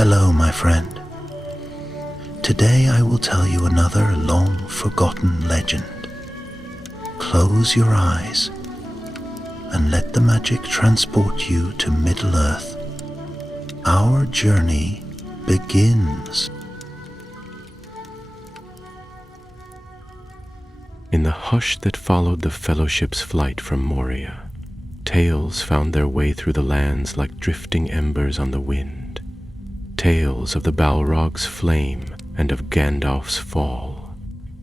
Hello, my friend. Today I will tell you another long-forgotten legend. Close your eyes and let the magic transport you to Middle-earth. Our journey begins. In the hush that followed the Fellowship's flight from Moria, tales found their way through the lands like drifting embers on the wind. Tales of the Balrog's flame and of Gandalf's fall.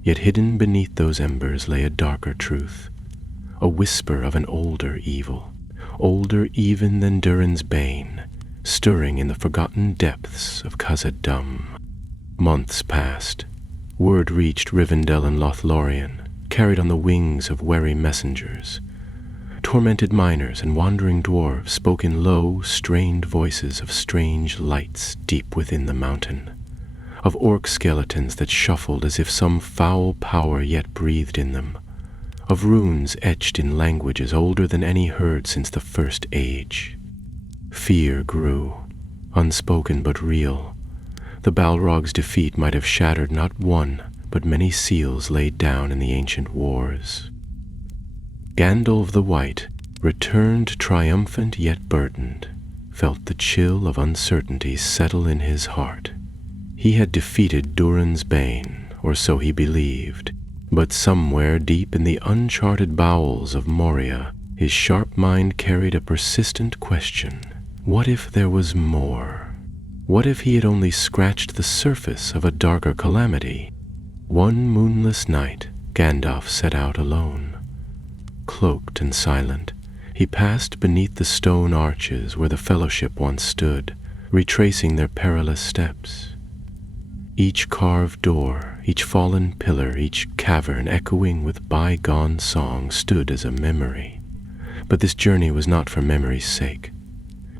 Yet hidden beneath those embers lay a darker truth, a whisper of an older evil, older even than Durin's bane, stirring in the forgotten depths of Khazad-dûm. Months passed. Word reached Rivendell and Lothlorien, carried on the wings of wary messengers. Tormented miners and wandering dwarves spoke in low, strained voices of strange lights deep within the mountain, of orc skeletons that shuffled as if some foul power yet breathed in them, of runes etched in languages older than any heard since the First Age. Fear grew, unspoken but real. The Balrog's defeat might have shattered not one, but many seals laid down in the ancient wars. Gandalf the White, returned triumphant yet burdened, felt the chill of uncertainty settle in his heart. He had defeated Durin's bane, or so he believed, but somewhere deep in the uncharted bowels of Moria, his sharp mind carried a persistent question. What if there was more? What if he had only scratched the surface of a darker calamity? One moonless night, Gandalf set out alone. Cloaked and silent, he passed beneath the stone arches where the Fellowship once stood, retracing their perilous steps. Each carved door, each fallen pillar, each cavern echoing with bygone song stood as a memory. But this journey was not for memory's sake.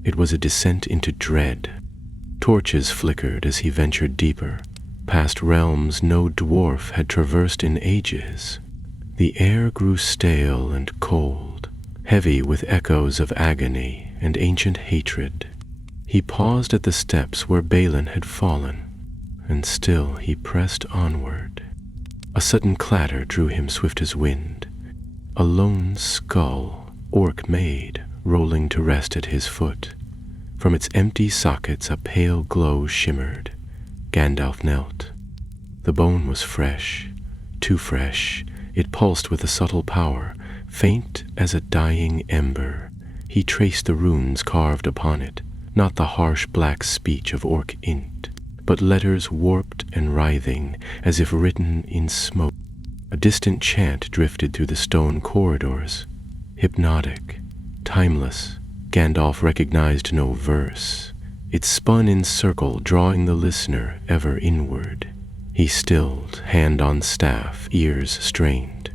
It was a descent into dread. Torches flickered as he ventured deeper, past realms no dwarf had traversed in ages. The air grew stale and cold, heavy with echoes of agony and ancient hatred. He paused at the steps where Balin had fallen, and still he pressed onward. A sudden clatter drew him swift as wind. A lone skull, orc-made, rolling to rest at his foot. From its empty sockets a pale glow shimmered. Gandalf knelt. The bone was fresh, too fresh. It pulsed with a subtle power, faint as a dying ember. He traced the runes carved upon it, not the harsh black speech of orc int, but letters warped and writhing, as if written in smoke. A distant chant drifted through the stone corridors. Hypnotic, timeless, Gandalf recognized no verse. It spun in circle, drawing the listener ever inward. He stilled, hand on staff, ears strained.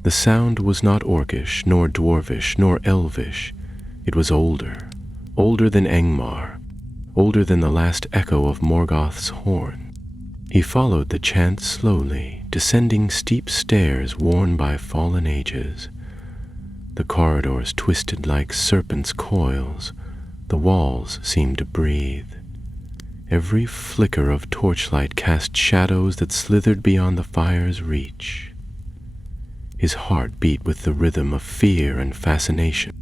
The sound was not orcish, nor dwarvish, nor elvish. It was older, older than Angmar, older than the last echo of Morgoth's horn. He followed the chant slowly, descending steep stairs worn by fallen ages. The corridors twisted like serpents' coils. The walls seemed to breathe. Every flicker of torchlight cast shadows that slithered beyond the fire's reach. His heart beat with the rhythm of fear and fascination.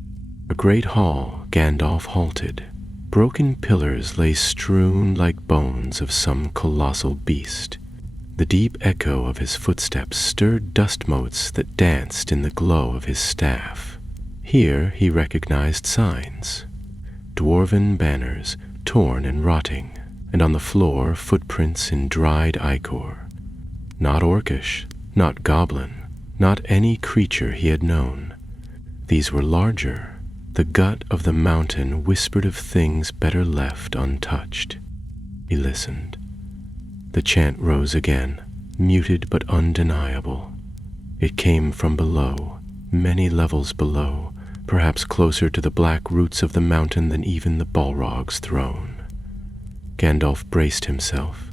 A great hall, Gandalf halted. Broken pillars lay strewn like bones of some colossal beast. The deep echo of his footsteps stirred dust motes that danced in the glow of his staff. Here he recognized signs. Dwarven banners, torn and rotting, and on the floor footprints in dried ichor. Not orcish, not goblin, not any creature he had known. These were larger. The gut of the mountain whispered of things better left untouched. He listened. The chant rose again, muted but undeniable. It came from below, many levels below, perhaps closer to the black roots of the mountain than even the Balrog's throne. Gandalf braced himself.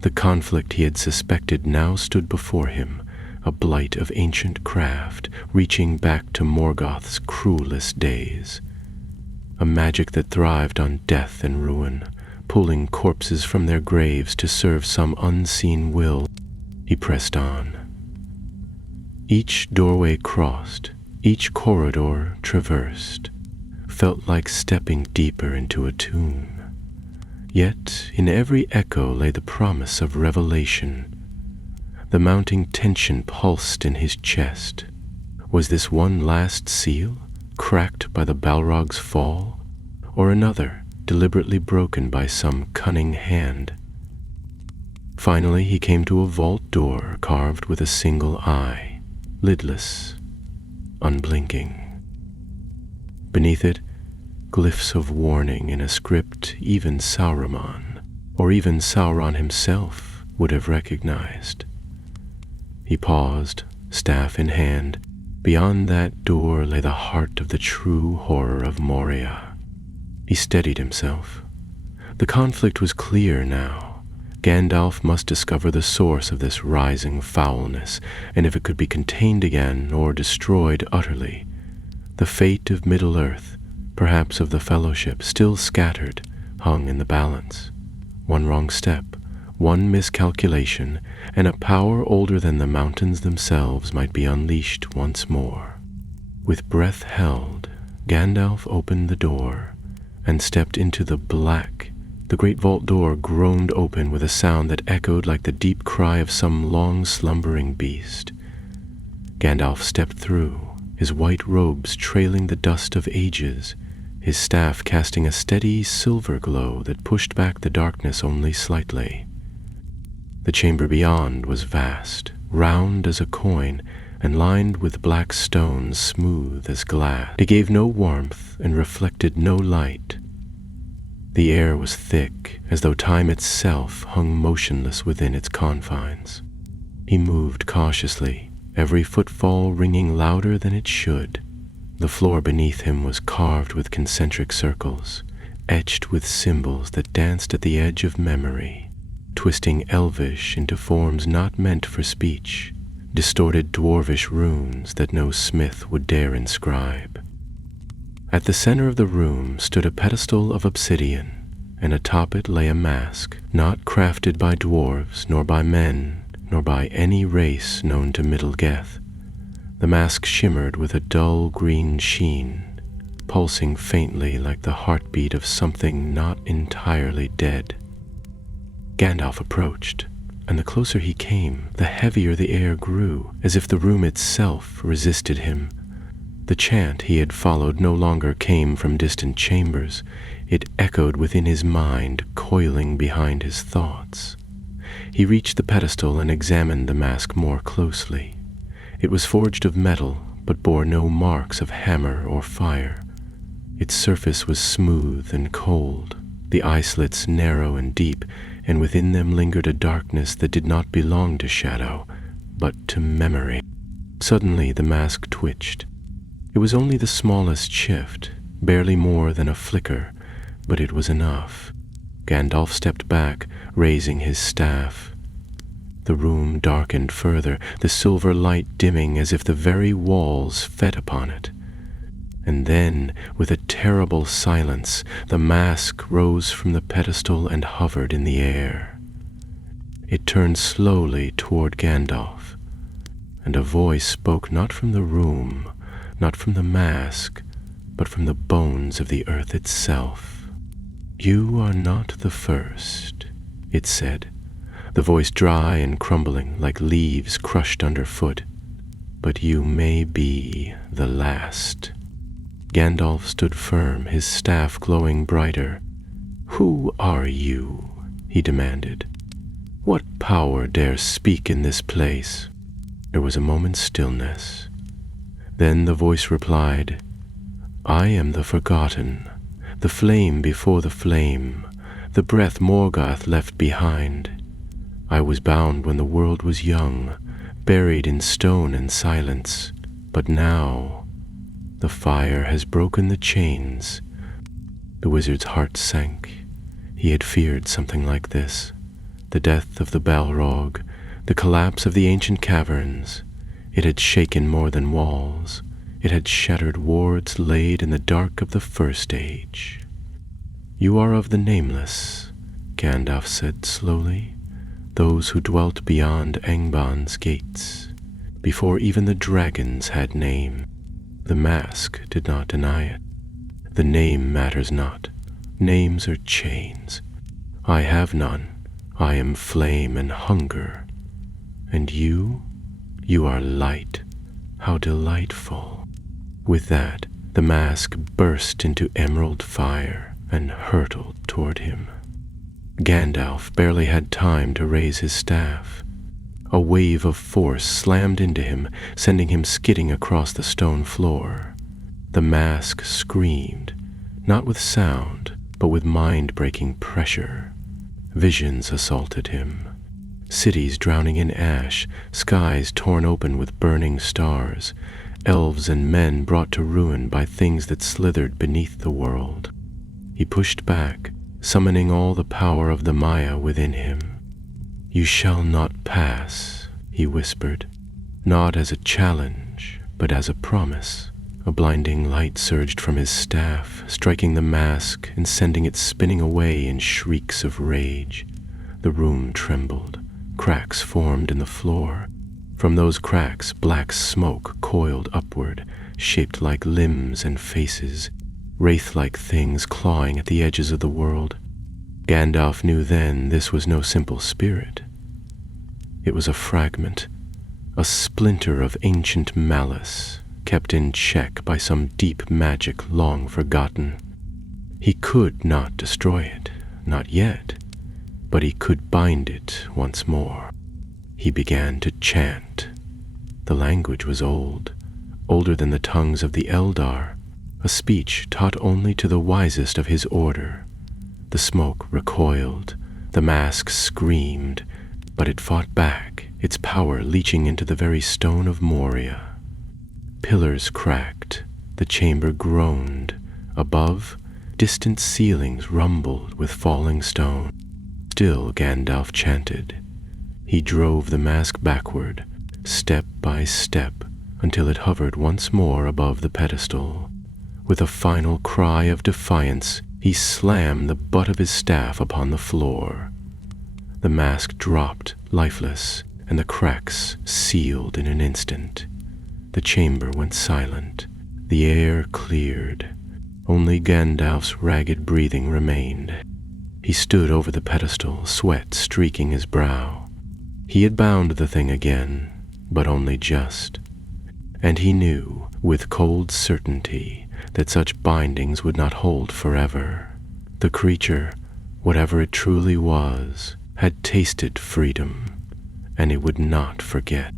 The conflict he had suspected now stood before him, a blight of ancient craft, reaching back to Morgoth's cruelest days. A magic that thrived on death and ruin, pulling corpses from their graves to serve some unseen will, he pressed on. Each doorway crossed, each corridor traversed, felt like stepping deeper into a tomb. Yet in every echo lay the promise of revelation. The mounting tension pulsed in his chest. Was this one last seal, cracked by the Balrog's fall, or another, deliberately broken by some cunning hand? Finally he came to a vault door carved with a single eye, lidless, unblinking. Beneath it, glyphs of warning in a script even Sauron, or even Sauron himself, would have recognized. He paused, staff in hand. Beyond that door lay the heart of the true horror of Moria. He steadied himself. The conflict was clear now. Gandalf must discover the source of this rising foulness, and if it could be contained again or destroyed utterly, the fate of Middle-earth, perhaps of the Fellowship, still scattered, hung in the balance. One wrong step, one miscalculation, and a power older than the mountains themselves might be unleashed once more. With breath held, Gandalf opened the door and stepped into the black. The great vault door groaned open with a sound that echoed like the deep cry of some long-slumbering beast. Gandalf stepped through, his white robes trailing the dust of ages, his staff casting a steady silver glow that pushed back the darkness only slightly. The chamber beyond was vast, round as a coin, and lined with black stones smooth as glass. It gave no warmth and reflected no light. The air was thick, as though time itself hung motionless within its confines. He moved cautiously, every footfall ringing louder than it should. The floor beneath him was carved with concentric circles, etched with symbols that danced at the edge of memory, twisting elvish into forms not meant for speech, distorted dwarvish runes that no smith would dare inscribe. At the center of the room stood a pedestal of obsidian, and atop it lay a mask, not crafted by dwarves, nor by men, nor by any race known to Middle Geth. The mask shimmered with a dull green sheen, pulsing faintly like the heartbeat of something not entirely dead. Gandalf approached, and the closer he came, the heavier the air grew, as if the room itself resisted him. The chant he had followed no longer came from distant chambers. It echoed within his mind, coiling behind his thoughts. He reached the pedestal and examined the mask more closely. It was forged of metal, but bore no marks of hammer or fire. Its surface was smooth and cold, the eye slits narrow and deep, and within them lingered a darkness that did not belong to shadow, but to memory. Suddenly the mask twitched. It was only the smallest shift, barely more than a flicker, but it was enough. Gandalf stepped back, raising his staff. The room darkened further, the silver light dimming as if the very walls fed upon it. And then, with a terrible silence, the mask rose from the pedestal and hovered in the air. It turned slowly toward Gandalf, and a voice spoke not from the room, not from the mask, but from the bones of the earth itself. "You are not the first," it said, the voice dry and crumbling like leaves crushed underfoot, "but you may be the last." Gandalf stood firm, his staff glowing brighter. "Who are you?" he demanded. "What power dares speak in this place?" There was a moment's stillness. Then the voice replied, "I am the Forgotten, the flame before the flame, the breath Morgoth left behind. I was bound when the world was young, buried in stone and silence, but now the fire has broken the chains." The wizard's heart sank. He had feared something like this. The death of the Balrog, the collapse of the ancient caverns. It had shaken more than walls. It had shattered wards laid in the dark of the First Age. "You are of the Nameless," Gandalf said slowly. "Those who dwelt beyond Angband's gates, before even the dragons had name." The mask did not deny it. "The name matters not. Names are chains. I have none. I am flame and hunger. And you are light. How delightful." With that, the mask burst into emerald fire and hurtled toward him. Gandalf barely had time to raise his staff. A wave of force slammed into him, sending him skidding across the stone floor. The mask screamed, not with sound, but with mind-breaking pressure. Visions assaulted him. Cities drowning in ash, skies torn open with burning stars, elves and men brought to ruin by things that slithered beneath the world. He pushed back, summoning all the power of the Maya within him. "You shall not pass," he whispered, not as a challenge, but as a promise. A blinding light surged from his staff, striking the mask and sending it spinning away in shrieks of rage. The room trembled. Cracks formed in the floor. From those cracks, black smoke coiled upward, shaped like limbs and faces, wraith-like things clawing at the edges of the world. Gandalf knew then this was no simple spirit. It was a fragment, a splinter of ancient malice, kept in check by some deep magic long forgotten. He could not destroy it, not yet, but he could bind it once more. He began to chant. The language was old, older than the tongues of the Eldar, a speech taught only to the wisest of his order. The smoke recoiled, the mask screamed, but it fought back, its power leaching into the very stone of Moria. Pillars cracked, the chamber groaned. Above, distant ceilings rumbled with falling stone. Still Gandalf chanted. He drove the mask backward, step by step, until it hovered once more above the pedestal. With a final cry of defiance, he slammed the butt of his staff upon the floor. The mask dropped, lifeless, and the cracks sealed in an instant. The chamber went silent. The air cleared. Only Gandalf's ragged breathing remained. He stood over the pedestal, sweat streaking his brow. He had bound the thing again, but only just. And he knew, with cold certainty, that such bindings would not hold forever. The creature, whatever it truly was, had tasted freedom, and it would not forget.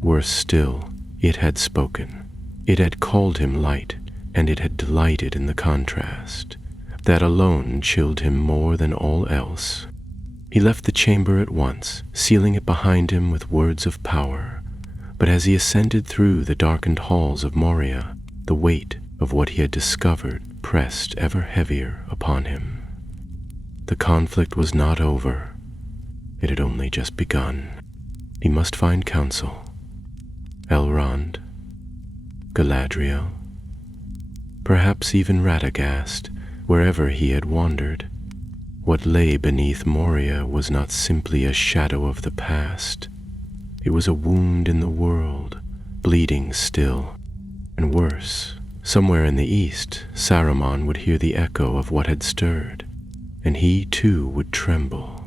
Worse still, it had spoken. It had called him light, and it had delighted in the contrast. That alone chilled him more than all else. He left the chamber at once, sealing it behind him with words of power. But as he ascended through the darkened halls of Moria, the weight of what he had discovered pressed ever heavier upon him. The conflict was not over. It had only just begun. He must find counsel. Elrond, Galadriel, perhaps even Radagast, wherever he had wandered. What lay beneath Moria was not simply a shadow of the past. It was a wound in the world, bleeding still. And worse, somewhere in the east, Saruman would hear the echo of what had stirred, and he too would tremble.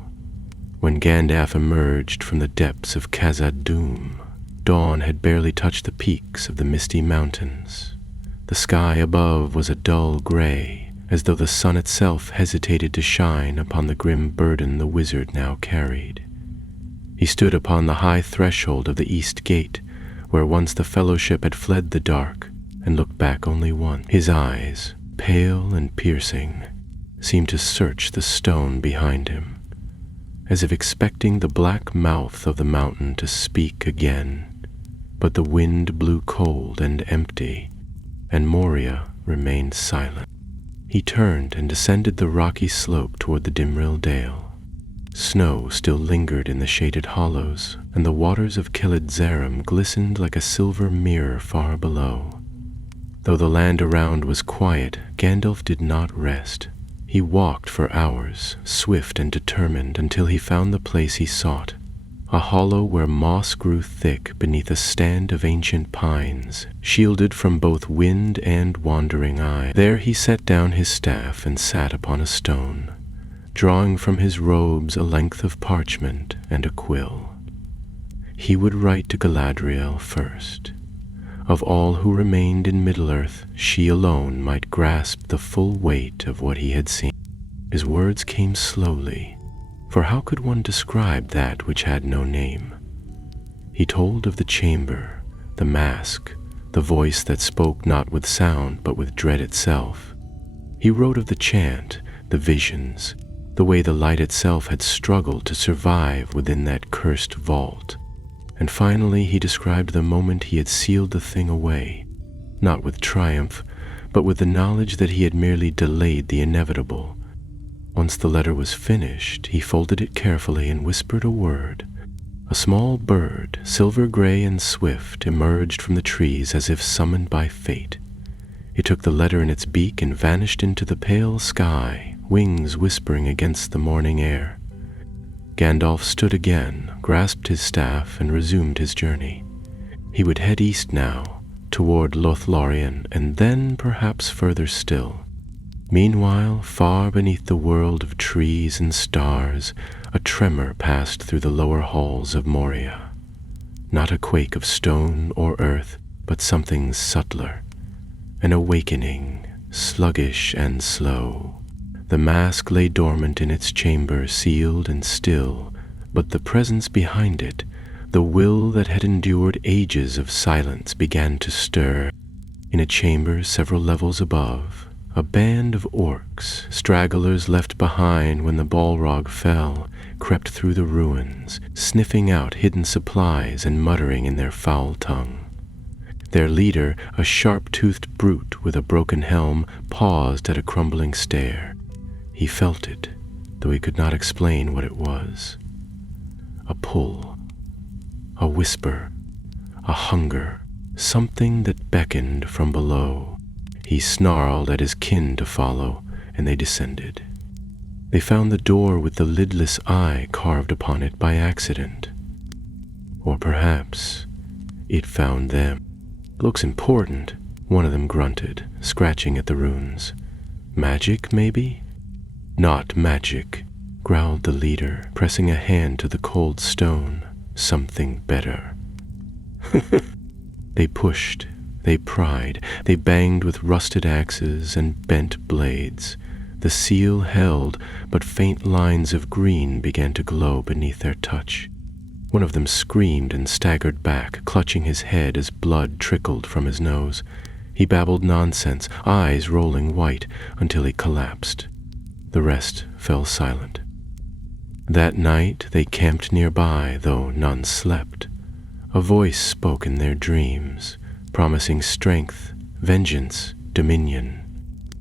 When Gandalf emerged from the depths of Khazad-dûm, dawn had barely touched the peaks of the misty mountains. The sky above was a dull gray, as though the sun itself hesitated to shine upon the grim burden the wizard now carried. He stood upon the high threshold of the east gate, where once the fellowship had fled the dark, and looked back only once. His eyes, pale and piercing, seemed to search the stone behind him, as if expecting the black mouth of the mountain to speak again. But the wind blew cold and empty, and Moria remained silent. He turned and descended the rocky slope toward the Dimril Dale. Snow still lingered in the shaded hollows, and the waters of Kilid Zarim glistened like a silver mirror far below. Though the land around was quiet, Gandalf did not rest. He walked for hours, swift and determined, until he found the place he sought, a hollow where moss grew thick beneath a stand of ancient pines, shielded from both wind and wandering eye. There he set down his staff and sat upon a stone, drawing from his robes a length of parchment and a quill. He would write to Galadriel first. Of all who remained in Middle-earth, she alone might grasp the full weight of what he had seen. His words came slowly, for how could one describe that which had no name? He told of the chamber, the mask, the voice that spoke not with sound but with dread itself. He wrote of the chant, the visions, the way the light itself had struggled to survive within that cursed vault. And finally he described the moment he had sealed the thing away, not with triumph, but with the knowledge that he had merely delayed the inevitable. Once the letter was finished, he folded it carefully and whispered a word. A small bird, silver-gray and swift, emerged from the trees as if summoned by fate. It took the letter in its beak and vanished into the pale sky, wings whispering against the morning air. Gandalf stood again, grasped his staff, and resumed his journey. He would head east now, toward Lothlorien, and then perhaps further still. Meanwhile, far beneath the world of trees and stars, a tremor passed through the lower halls of Moria. Not a quake of stone or earth, but something subtler. An awakening, sluggish and slow. The mask lay dormant in its chamber, sealed and still, but the presence behind it, the will that had endured ages of silence, began to stir. In a chamber several levels above, a band of orcs, stragglers left behind when the Balrog fell, crept through the ruins, sniffing out hidden supplies and muttering in their foul tongue. Their leader, a sharp-toothed brute with a broken helm, paused at a crumbling stair. He felt it, though he could not explain what it was. A pull, a whisper, a hunger, something that beckoned from below. He snarled at his kin to follow, and they descended. They found the door with the lidless eye carved upon it by accident. Or perhaps it found them. "Looks important," one of them grunted, scratching at the runes. "Magic, maybe?" "Not magic," growled the leader, pressing a hand to the cold stone. "Something better." They pushed, they pried, they banged with rusted axes and bent blades. The seal held, but faint lines of green began to glow beneath their touch. One of them screamed and staggered back, clutching his head as blood trickled from his nose. He babbled nonsense, eyes rolling white, until he collapsed. The rest fell silent. That night they camped nearby, though none slept. A voice spoke in their dreams, promising strength, vengeance, dominion.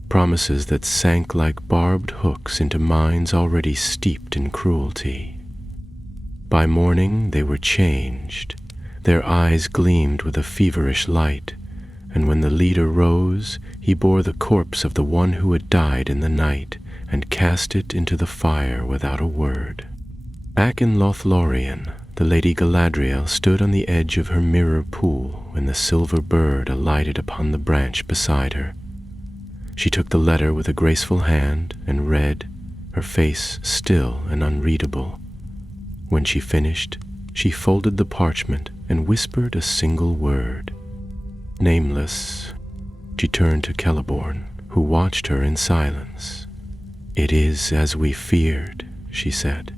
Promises that sank like barbed hooks into minds already steeped in cruelty. By morning they were changed. Their eyes gleamed with a feverish light, and when the leader rose, he bore the corpse of the one who had died in the night and cast it into the fire without a word. Back in Lothlorien, the Lady Galadriel stood on the edge of her mirror pool when the silver bird alighted upon the branch beside her. She took the letter with a graceful hand and read, her face still and unreadable. When she finished, she folded the parchment and whispered a single word. Nameless. She turned to Celeborn, who watched her in silence. "It is as we feared," she said.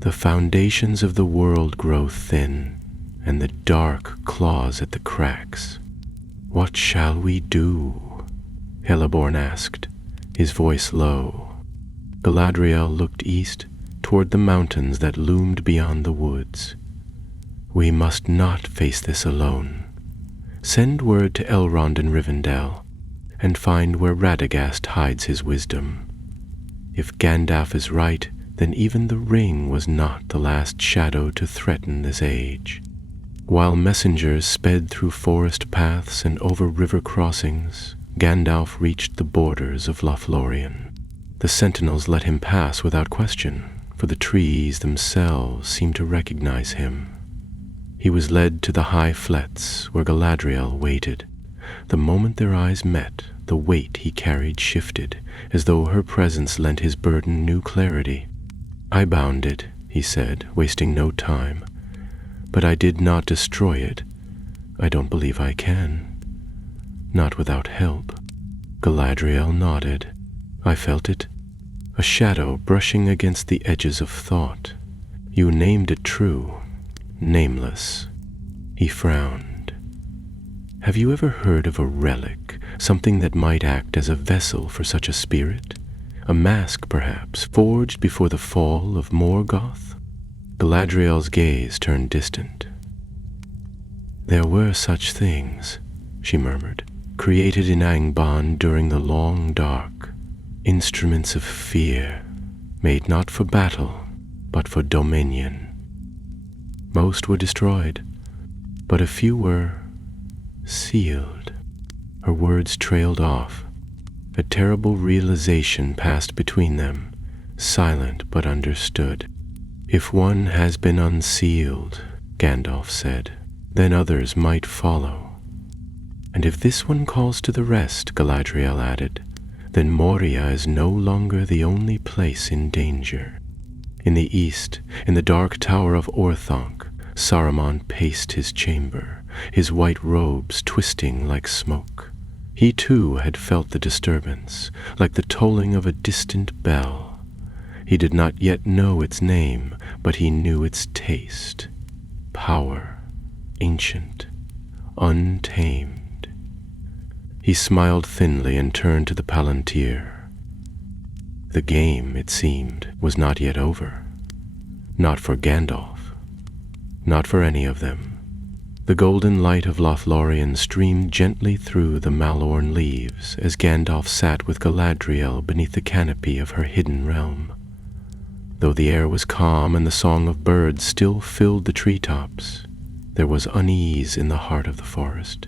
"The foundations of the world grow thin, and the dark claws at the cracks. What shall we do?" Celeborn asked, his voice low. Galadriel looked east, toward the mountains that loomed beyond the woods. "We must not face this alone. Send word to Elrond and Rivendell, and find where Radagast hides his wisdom. If Gandalf is right, then even the ring was not the last shadow to threaten this age." While messengers sped through forest paths and over river crossings, Gandalf reached the borders of Lothlorien. The sentinels let him pass without question, for the trees themselves seemed to recognize him. He was led to the high flets where Galadriel waited. The moment their eyes met, the weight he carried shifted, as though her presence lent his burden new clarity. "I bound it," he said, wasting no time. "But I did not destroy it. I don't believe I can. Not without help." Galadriel nodded. "I felt it. A shadow brushing against the edges of thought. You named it true. Nameless." He frowned. "Have you ever heard of a relic, something that might act as a vessel for such a spirit? A mask, perhaps, forged before the fall of Morgoth?" Galadriel's gaze turned distant. "There were such things," she murmured, "created in Angband during the long dark. Instruments of fear, made not for battle, but for dominion. Most were destroyed, but a few were sealed." Her words trailed off. A terrible realization passed between them, silent but understood. "If one has been unsealed," Gandalf said, "then others might follow. And if this one calls to the rest," Galadriel added, "then Moria is no longer the only place in danger." In the east, in the dark tower of Orthanc, Saruman paced his chamber, his white robes twisting like smoke. He too had felt the disturbance, like the tolling of a distant bell. He did not yet know its name, but he knew its taste. Power, ancient, untamed. He smiled thinly and turned to the Palantir. The game, it seemed, was not yet over. Not for Gandalf. Not for any of them. The golden light of Lothlorien streamed gently through the Malorn leaves as Gandalf sat with Galadriel beneath the canopy of her hidden realm. Though the air was calm and the song of birds still filled the treetops, there was unease in the heart of the forest.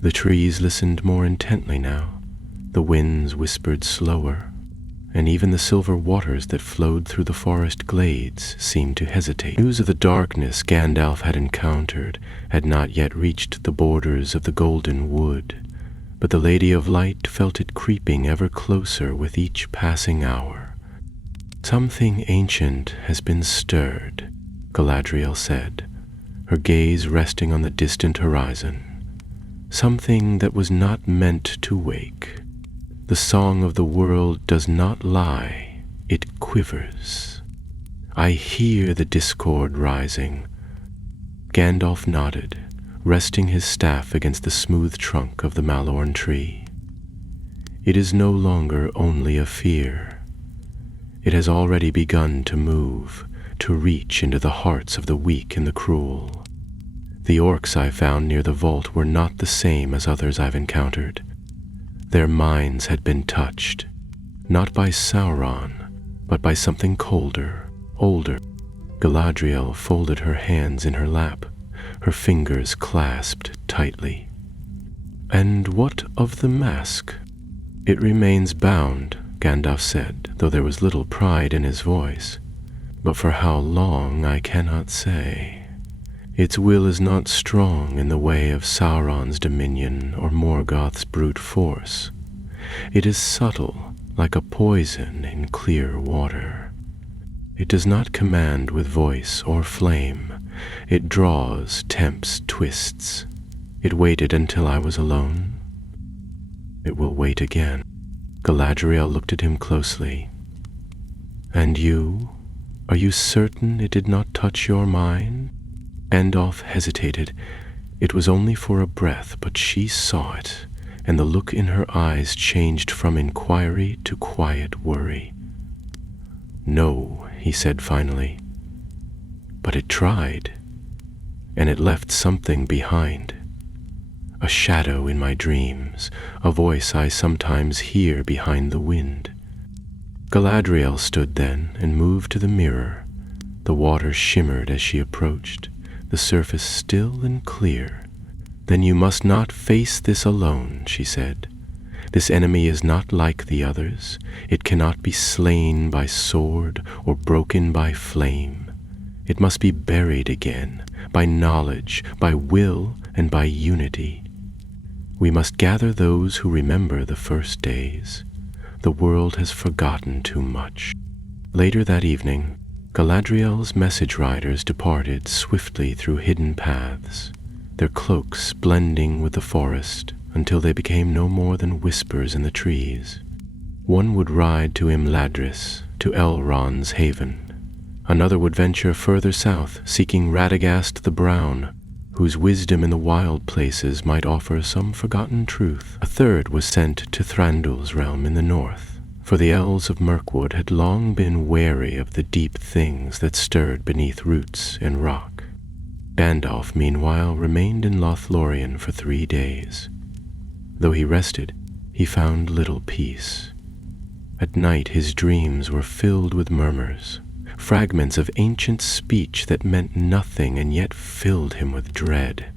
The trees listened more intently now. The winds whispered slower, and even the silver waters that flowed through the forest glades seemed to hesitate. News of the darkness Gandalf had encountered had not yet reached the borders of the Golden Wood, but the Lady of Light felt it creeping ever closer with each passing hour. "Something ancient has been stirred," Galadriel said, her gaze resting on the distant horizon. "Something that was not meant to wake. The song of the world does not lie, it quivers. I hear the discord rising." Gandalf nodded, resting his staff against the smooth trunk of the Malorn tree. "It is no longer only a fear. It has already begun to move, to reach into the hearts of the weak and the cruel. The orcs I found near the vault were not the same as others I've encountered. Their minds had been touched, not by Sauron, but by something colder, older." Galadriel folded her hands in her lap, her fingers clasped tightly. "And what of the mask?" "It remains bound," Gandalf said, though there was little pride in his voice. "But for how long I cannot say. Its will is not strong in the way of Sauron's dominion or Morgoth's brute force. It is subtle, like a poison in clear water. It does not command with voice or flame. It draws, tempts, twists. It waited until I was alone. It will wait again." Galadriel looked at him closely. "And you? Are you certain it did not touch your mind?" Gandalf hesitated. It was only for a breath, but she saw it, and the look in her eyes changed from inquiry to quiet worry. "No," he said finally. "But it tried, and it left something behind. A shadow in my dreams, a voice I sometimes hear behind the wind." Galadriel stood then and moved to the mirror. The water shimmered as she approached, the surface still and clear. "Then you must not face this alone," she said. This enemy is not like the others. It cannot be slain by sword or broken by flame. It must be buried again by knowledge, by will, and by unity. We must gather those who remember the first days. The world has forgotten too much. Later that evening, Galadriel's message riders departed swiftly through hidden paths, their cloaks blending with the forest until they became no more than whispers in the trees. One would ride to Imladris, to Elrond's haven. Another would venture further south, seeking Radagast the Brown, whose wisdom in the wild places might offer some forgotten truth. A third was sent to Thranduil's realm in the north, for the elves of Mirkwood had long been wary of the deep things that stirred beneath roots and rock. Gandalf, meanwhile, remained in Lothlorien for 3 days. Though he rested, he found little peace. At night his dreams were filled with murmurs, fragments of ancient speech that meant nothing and yet filled him with dread.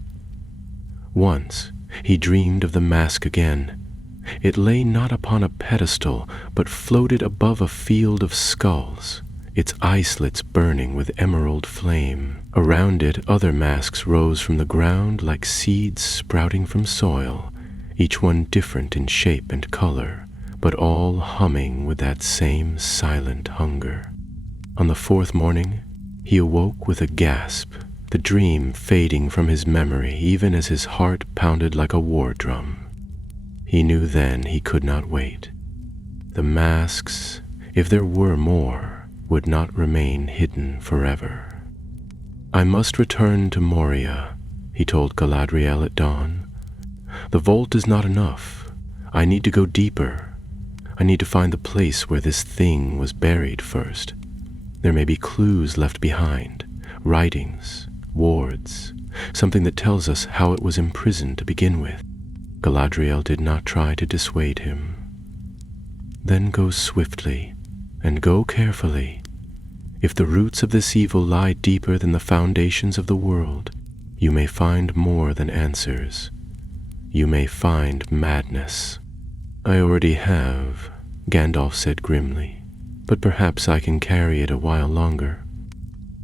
Once he dreamed of the mask again. It lay not upon a pedestal, but floated above a field of skulls, its eye slits burning with emerald flame. Around it other masks rose from the ground like seeds sprouting from soil, each one different in shape and color, but all humming with that same silent hunger. On the 4th morning, he awoke with a gasp, the dream fading from his memory even as his heart pounded like a war drum. He knew then he could not wait. The masks, if there were more, would not remain hidden forever. "I must return to Moria," he told Galadriel at dawn. "The vault is not enough. I need to go deeper. I need to find the place where this thing was buried first. There may be clues left behind, writings, wards, something that tells us how it was imprisoned to begin with." Galadriel did not try to dissuade him. "Then go swiftly, and go carefully. If the roots of this evil lie deeper than the foundations of the world, you may find more than answers. You may find madness." "I already have," Gandalf said grimly, "but perhaps I can carry it a while longer."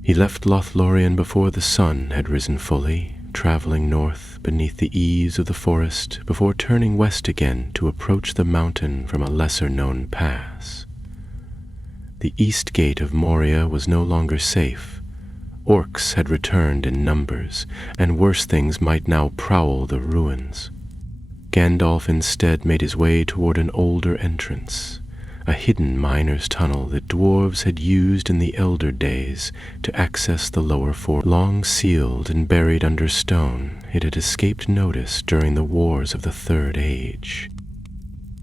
He left Lothlorien before the sun had risen fully, traveling north beneath the eaves of the forest before turning west again to approach the mountain from a lesser-known pass. The east gate of Moria was no longer safe. Orcs had returned in numbers, and worse things might now prowl the ruins. Gandalf instead made his way toward an older entrance, a hidden miner's tunnel that dwarves had used in the Elder Days to access the lower forest. Long sealed and buried under stone, it had escaped notice during the wars of the Third Age.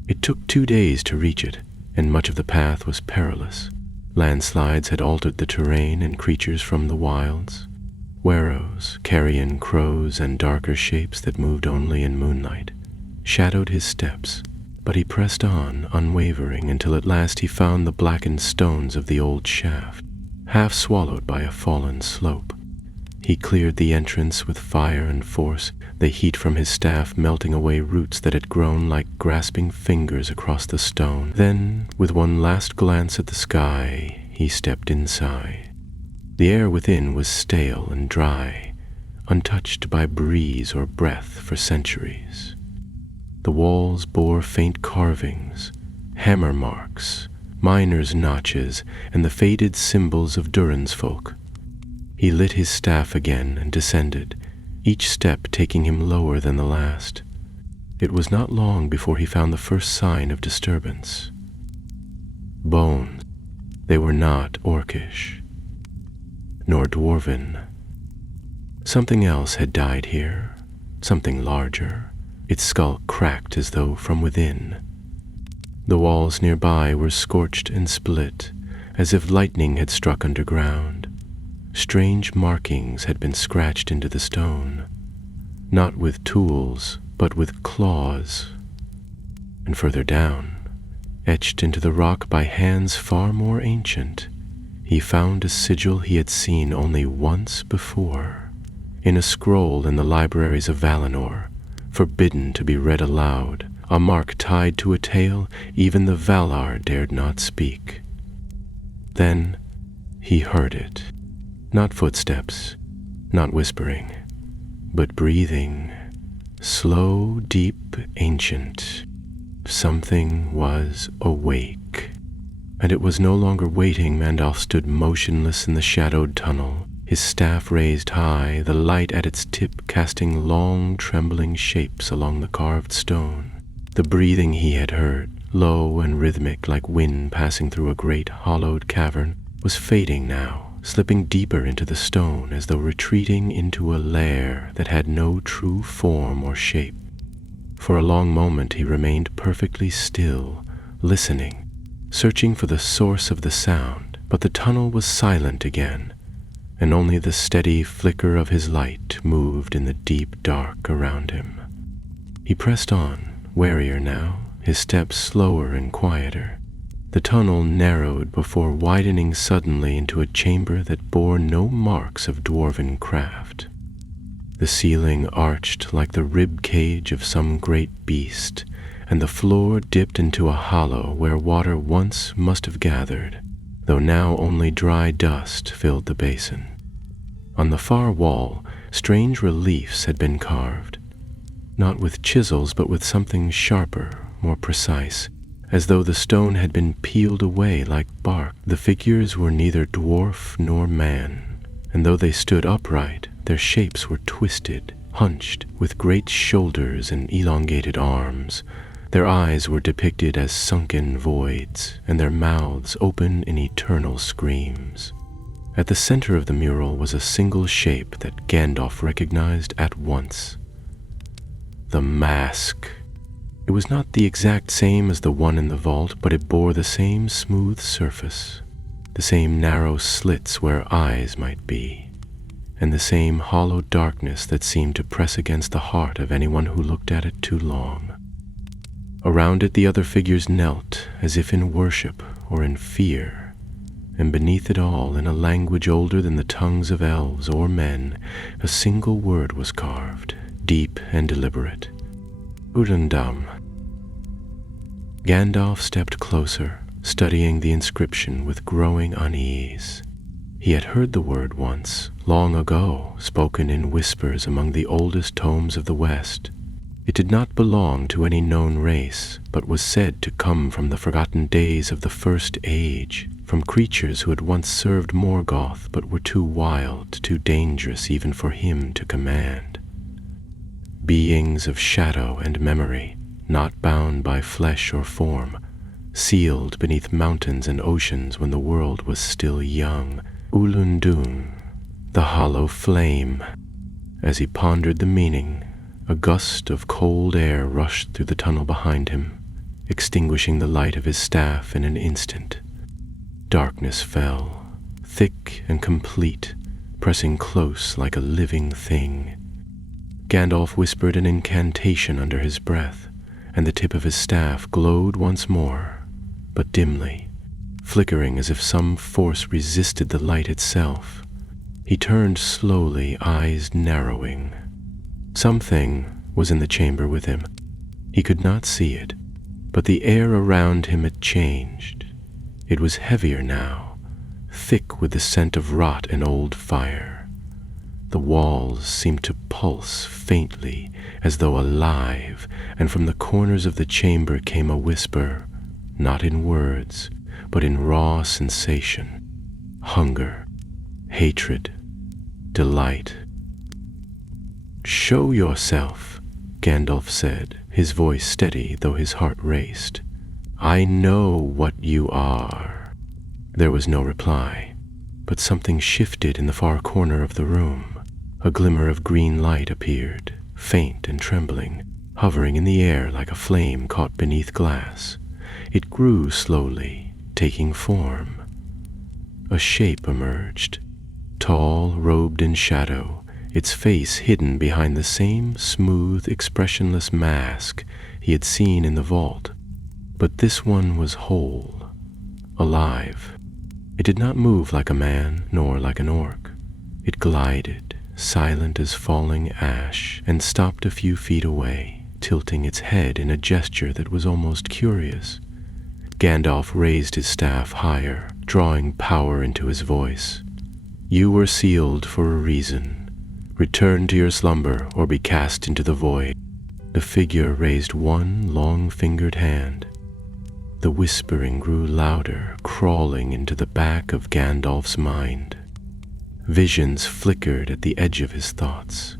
It took 2 days to reach it, and much of the path was perilous. Landslides had altered the terrain and creatures from the wilds. Werrows, carrion crows, and darker shapes that moved only in moonlight shadowed his steps, but he pressed on, unwavering, until at last he found the blackened stones of the old shaft, half swallowed by a fallen slope. He cleared the entrance with fire and force, the heat from his staff melting away roots that had grown like grasping fingers across the stone. Then, with one last glance at the sky, he stepped inside. The air within was stale and dry, untouched by breeze or breath for centuries. The walls bore faint carvings, hammer marks, miners' notches, and the faded symbols of Durin's folk. He lit his staff again and descended, each step taking him lower than the last. It was not long before he found the first sign of disturbance. Bones. They were not orcish, nor dwarven. Something else had died here, something larger. Its skull cracked as though from within. The walls nearby were scorched and split, as if lightning had struck underground. Strange markings had been scratched into the stone, not with tools, but with claws. And further down, etched into the rock by hands far more ancient, he found a sigil he had seen only once before, in a scroll in the libraries of Valinor, forbidden to be read aloud, a mark tied to a tail even the Valar dared not speak. Then he heard it. Not footsteps, not whispering, but breathing. Slow, deep, ancient. Something was awake. And it was no longer waiting. Mandalf stood motionless in the shadowed tunnel, his staff raised high, the light at its tip casting long, trembling shapes along the carved stone. The breathing he had heard, low and rhythmic like wind passing through a great hollowed cavern, was fading now, slipping deeper into the stone as though retreating into a lair that had no true form or shape. For a long moment he remained perfectly still, listening, searching for the source of the sound, but the tunnel was silent again, and only the steady flicker of his light moved in the deep dark around him. He pressed on, warier now, his steps slower and quieter. The tunnel narrowed before widening suddenly into a chamber that bore no marks of dwarven craft. The ceiling arched like the rib cage of some great beast, and the floor dipped into a hollow where water once must have gathered, though now only dry dust filled the basin. On the far wall, strange reliefs had been carved, not with chisels but with something sharper, more precise, as though the stone had been peeled away like bark. The figures were neither dwarf nor man, and though they stood upright, their shapes were twisted, hunched, with great shoulders and elongated arms. Their eyes were depicted as sunken voids, and their mouths open in eternal screams. At the center of the mural was a single shape that Gandalf recognized at once. The mask. It was not the exact same as the one in the vault, but it bore the same smooth surface, the same narrow slits where eyes might be, and the same hollow darkness that seemed to press against the heart of anyone who looked at it too long. Around it the other figures knelt, as if in worship or in fear, and beneath it all, in a language older than the tongues of elves or men, a single word was carved, deep and deliberate. Urundam. Gandalf stepped closer, studying the inscription with growing unease. He had heard the word once, long ago, spoken in whispers among the oldest tomes of the West. It did not belong to any known race, but was said to come from the forgotten days of the First Age, from creatures who had once served Morgoth but were too wild, too dangerous even for him to command. Beings of shadow and memory, not bound by flesh or form, sealed beneath mountains and oceans when the world was still young. Ulundun, the hollow flame. As he pondered the meaning, a gust of cold air rushed through the tunnel behind him, extinguishing the light of his staff in an instant. Darkness fell, thick and complete, pressing close like a living thing. Gandalf whispered an incantation under his breath, and the tip of his staff glowed once more, but dimly, flickering as if some force resisted the light itself. He turned slowly, eyes narrowing. Something was in the chamber with him. He could not see it, but the air around him had changed. It was heavier now, thick with the scent of rot and old fire. The walls seemed to pulse faintly, as though alive, and from the corners of the chamber came a whisper, not in words, but in raw sensation. Hunger, hatred, delight. "Show yourself," Gandalf said, his voice steady though his heart raced. "I know what you are." There was no reply, but something shifted in the far corner of the room. A glimmer of green light appeared, faint and trembling, hovering in the air like a flame caught beneath glass. It grew slowly, taking form. A shape emerged, tall, robed in shadow, its face hidden behind the same smooth, expressionless mask he had seen in the vault. But this one was whole, alive. It did not move like a man, nor like an orc. It glided, silent as falling ash, and stopped a few feet away, tilting its head in a gesture that was almost curious. Gandalf raised his staff higher, drawing power into his voice. "You were sealed for a reason. Return to your slumber or be cast into the void." The figure raised one long-fingered hand. The whispering grew louder, crawling into the back of Gandalf's mind. Visions flickered at the edge of his thoughts.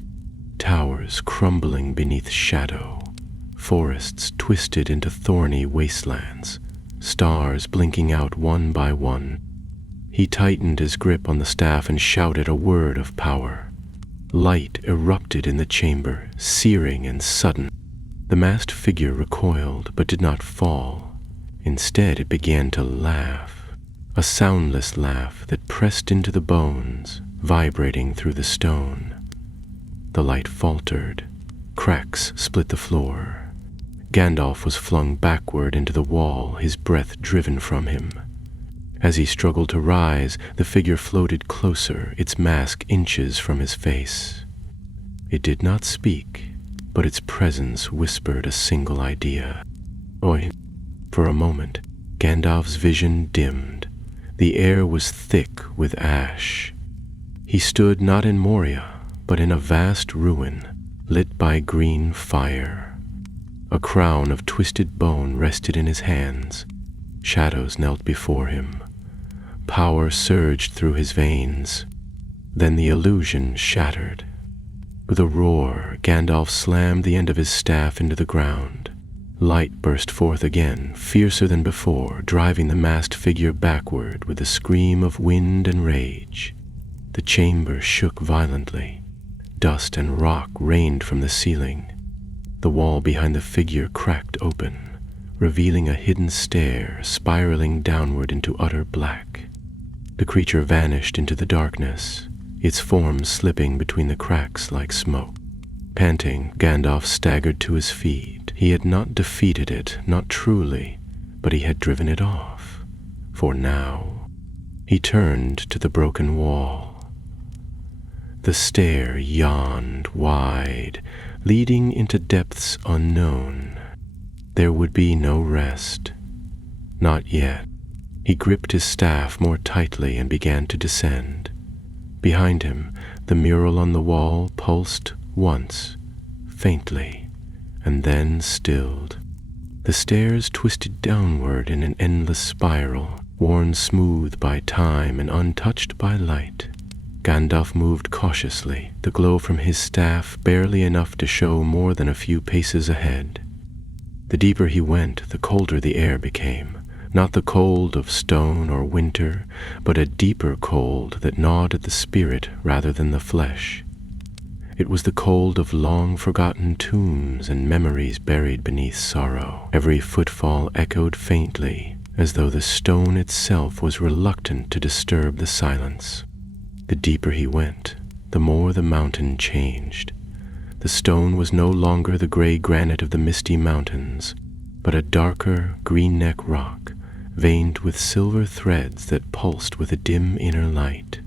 Towers crumbling beneath shadow, forests twisted into thorny wastelands, stars blinking out one by one. He tightened his grip on the staff and shouted a word of power. Light erupted in the chamber, searing and sudden. The masked figure recoiled, but did not fall. Instead, it began to laugh, a soundless laugh that pressed into the bones, vibrating through the stone. The light faltered. Cracks split the floor. Gandalf was flung backward into the wall, his breath driven from him. As he struggled to rise, the figure floated closer, its mask inches from his face. It did not speak, but its presence whispered a single idea. "Oi." For a moment, Gandalf's vision dimmed. The air was thick with ash. He stood not in Moria, but in a vast ruin, lit by green fire. A crown of twisted bone rested in his hands. Shadows knelt before him. Power surged through his veins. Then the illusion shattered. With a roar, Gandalf slammed the end of his staff into the ground. Light burst forth again, fiercer than before, driving the masked figure backward with a scream of wind and rage. The chamber shook violently. Dust and rock rained from the ceiling. The wall behind the figure cracked open, revealing a hidden stair spiraling downward into utter black. The creature vanished into the darkness, its form slipping between the cracks like smoke. Panting, Gandalf staggered to his feet. He had not defeated it, not truly, but he had driven it off. For now, he turned to the broken wall. The stair yawned wide, leading into depths unknown. There would be no rest. Not yet. He gripped his staff more tightly and began to descend. Behind him, the mural on the wall pulsed once, faintly, and then stilled. The stairs twisted downward in an endless spiral, worn smooth by time and untouched by light. Gandalf moved cautiously, the glow from his staff barely enough to show more than a few paces ahead. The deeper he went, the colder the air became. Not the cold of stone or winter, but a deeper cold that gnawed at the spirit rather than the flesh. It was the cold of long-forgotten tombs and memories buried beneath sorrow. Every footfall echoed faintly, as though the stone itself was reluctant to disturb the silence. The deeper he went, the more the mountain changed. The stone was no longer the gray granite of the misty mountains, but a darker green-neck rock, veined with silver threads that pulsed with a dim inner light.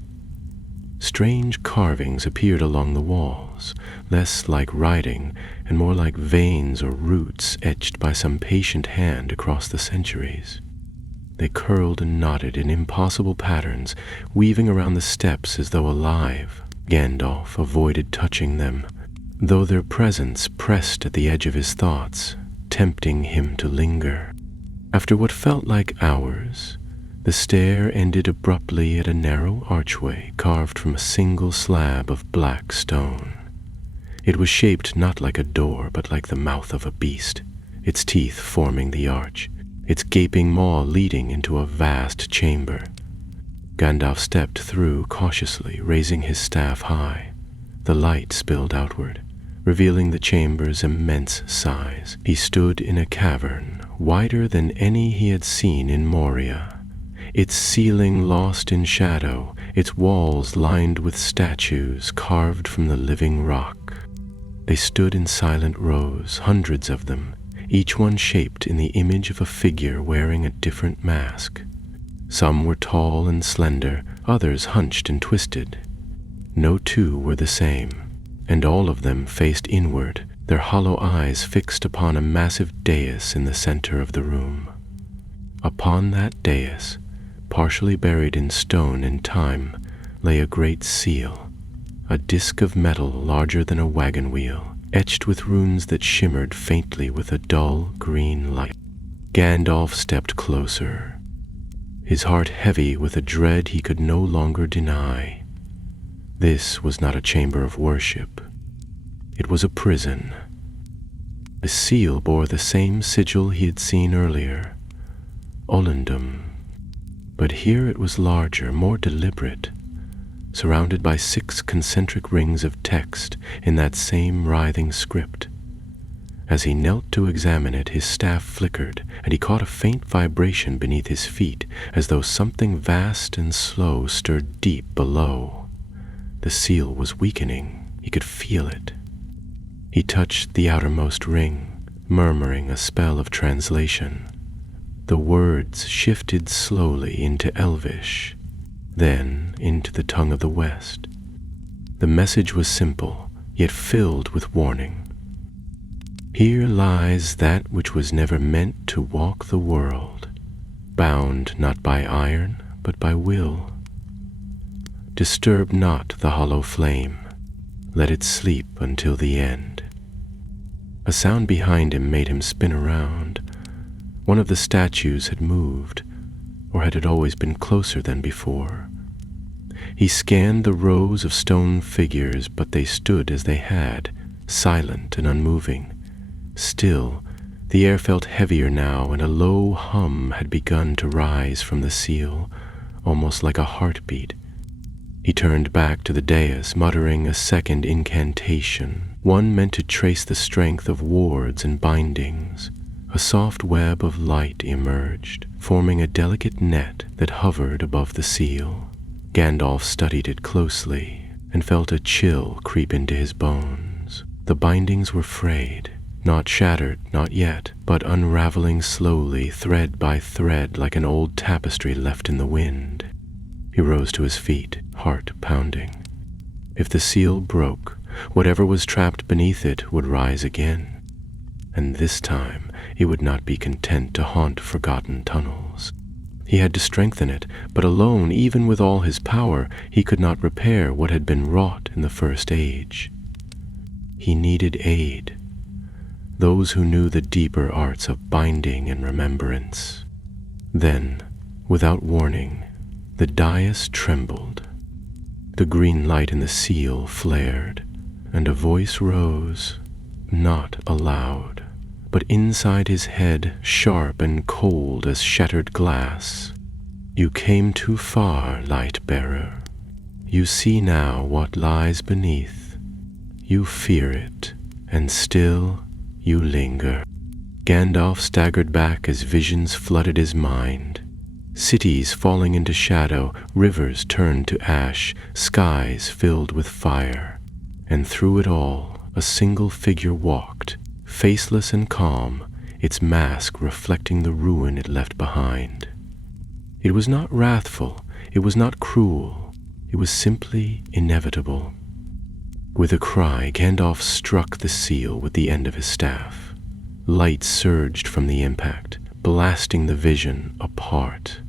Strange carvings appeared along the walls, less like writing and more like veins or roots etched by some patient hand across the centuries. They curled and knotted in impossible patterns, weaving around the steps as though alive. Gandalf avoided touching them, though their presence pressed at the edge of his thoughts, tempting him to linger. After what felt like hours, the stair ended abruptly at a narrow archway carved from a single slab of black stone. It was shaped not like a door, but like the mouth of a beast, its teeth forming the arch, its gaping maw leading into a vast chamber. Gandalf stepped through cautiously, raising his staff high. The light spilled outward, revealing the chamber's immense size. He stood in a cavern, wider than any he had seen in Moria, its ceiling lost in shadow, its walls lined with statues carved from the living rock. They stood in silent rows, hundreds of them, each one shaped in the image of a figure wearing a different mask. Some were tall and slender, others hunched and twisted. No two were the same, and all of them faced inward, their hollow eyes fixed upon a massive dais in the center of the room. Upon that dais, partially buried in stone and time, lay a great seal, a disk of metal larger than a wagon wheel, etched with runes that shimmered faintly with a dull green light. Gandalf stepped closer, his heart heavy with a dread he could no longer deny. This was not a chamber of worship. It was a prison. The seal bore the same sigil he had seen earlier, Olendum, but here it was larger, more deliberate, surrounded by 6 concentric rings of text in that same writhing script. As he knelt to examine it, his staff flickered, and he caught a faint vibration beneath his feet, as though something vast and slow stirred deep below. The seal was weakening. He could feel it. He touched the outermost ring, murmuring a spell of translation. The words shifted slowly into Elvish, then into the tongue of the West. The message was simple, yet filled with warning. Here lies that which was never meant to walk the world, bound not by iron, but by will. Disturb not the hollow flame, let it sleep until the end. A sound behind him made him spin around. One of the statues had moved, or had it always been closer than before? He scanned the rows of stone figures, but they stood as they had, silent and unmoving. Still, the air felt heavier now, and a low hum had begun to rise from the seal, almost like a heartbeat. He turned back to the dais, muttering a second incantation, one meant to trace the strength of wards and bindings. A soft web of light emerged, forming a delicate net that hovered above the seal. Gandalf studied it closely and felt a chill creep into his bones. The bindings were frayed, not shattered, not yet, but unraveling slowly, thread by thread, like an old tapestry left in the wind. He rose to his feet, heart pounding. If the seal broke, whatever was trapped beneath it would rise again. And this time it would not be content to haunt forgotten tunnels. He had to strengthen it, but alone, even with all his power, he could not repair what had been wrought in the First Age. He needed aid. Those who knew the deeper arts of binding and remembrance. Then, without warning, the dais trembled. The green light in the seal flared, and a voice rose, not aloud, but inside his head, sharp and cold as shattered glass. You came too far, light-bearer. You see now what lies beneath. You fear it, and still you linger. Gandalf staggered back as visions flooded his mind. Cities falling into shadow, rivers turned to ash, skies filled with fire. And through it all, a single figure walked, faceless and calm, its mask reflecting the ruin it left behind. It was not wrathful, it was not cruel, it was simply inevitable. With a cry, Gandalf struck the seal with the end of his staff. Light surged from the impact, blasting the vision apart.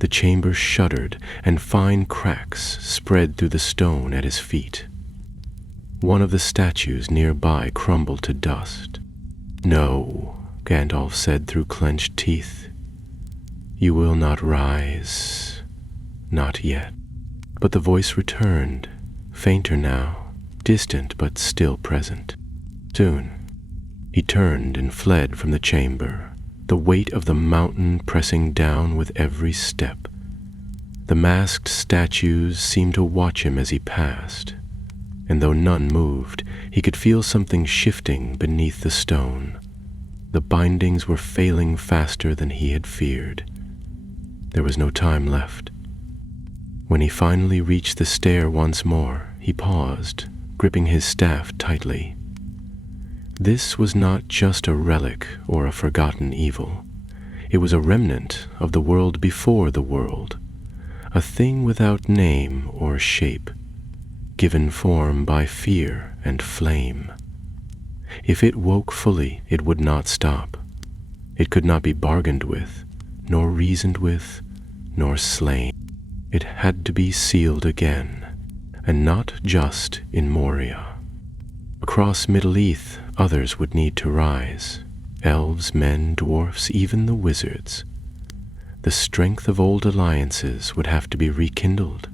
The chamber shuddered, and fine cracks spread through the stone at his feet. One of the statues nearby crumbled to dust. "No," Gandalf said through clenched teeth. "You will not rise. Not yet." But the voice returned, fainter now, distant but still present. Soon. He turned and fled from the chamber, the weight of the mountain pressing down with every step. The masked statues seemed to watch him as he passed, and though none moved, he could feel something shifting beneath the stone. The bindings were failing faster than he had feared. There was no time left. When he finally reached the stair once more, he paused, gripping his staff tightly. This was not just a relic or a forgotten evil. It was a remnant of the world before the world, a thing without name or shape, given form by fear and flame. If it woke fully, it would not stop. It could not be bargained with, nor reasoned with, nor slain. It had to be sealed again, and not just in Moria. Across Middle Earth, others would need to rise. Elves, men, dwarfs, even the wizards. The strength of old alliances would have to be rekindled,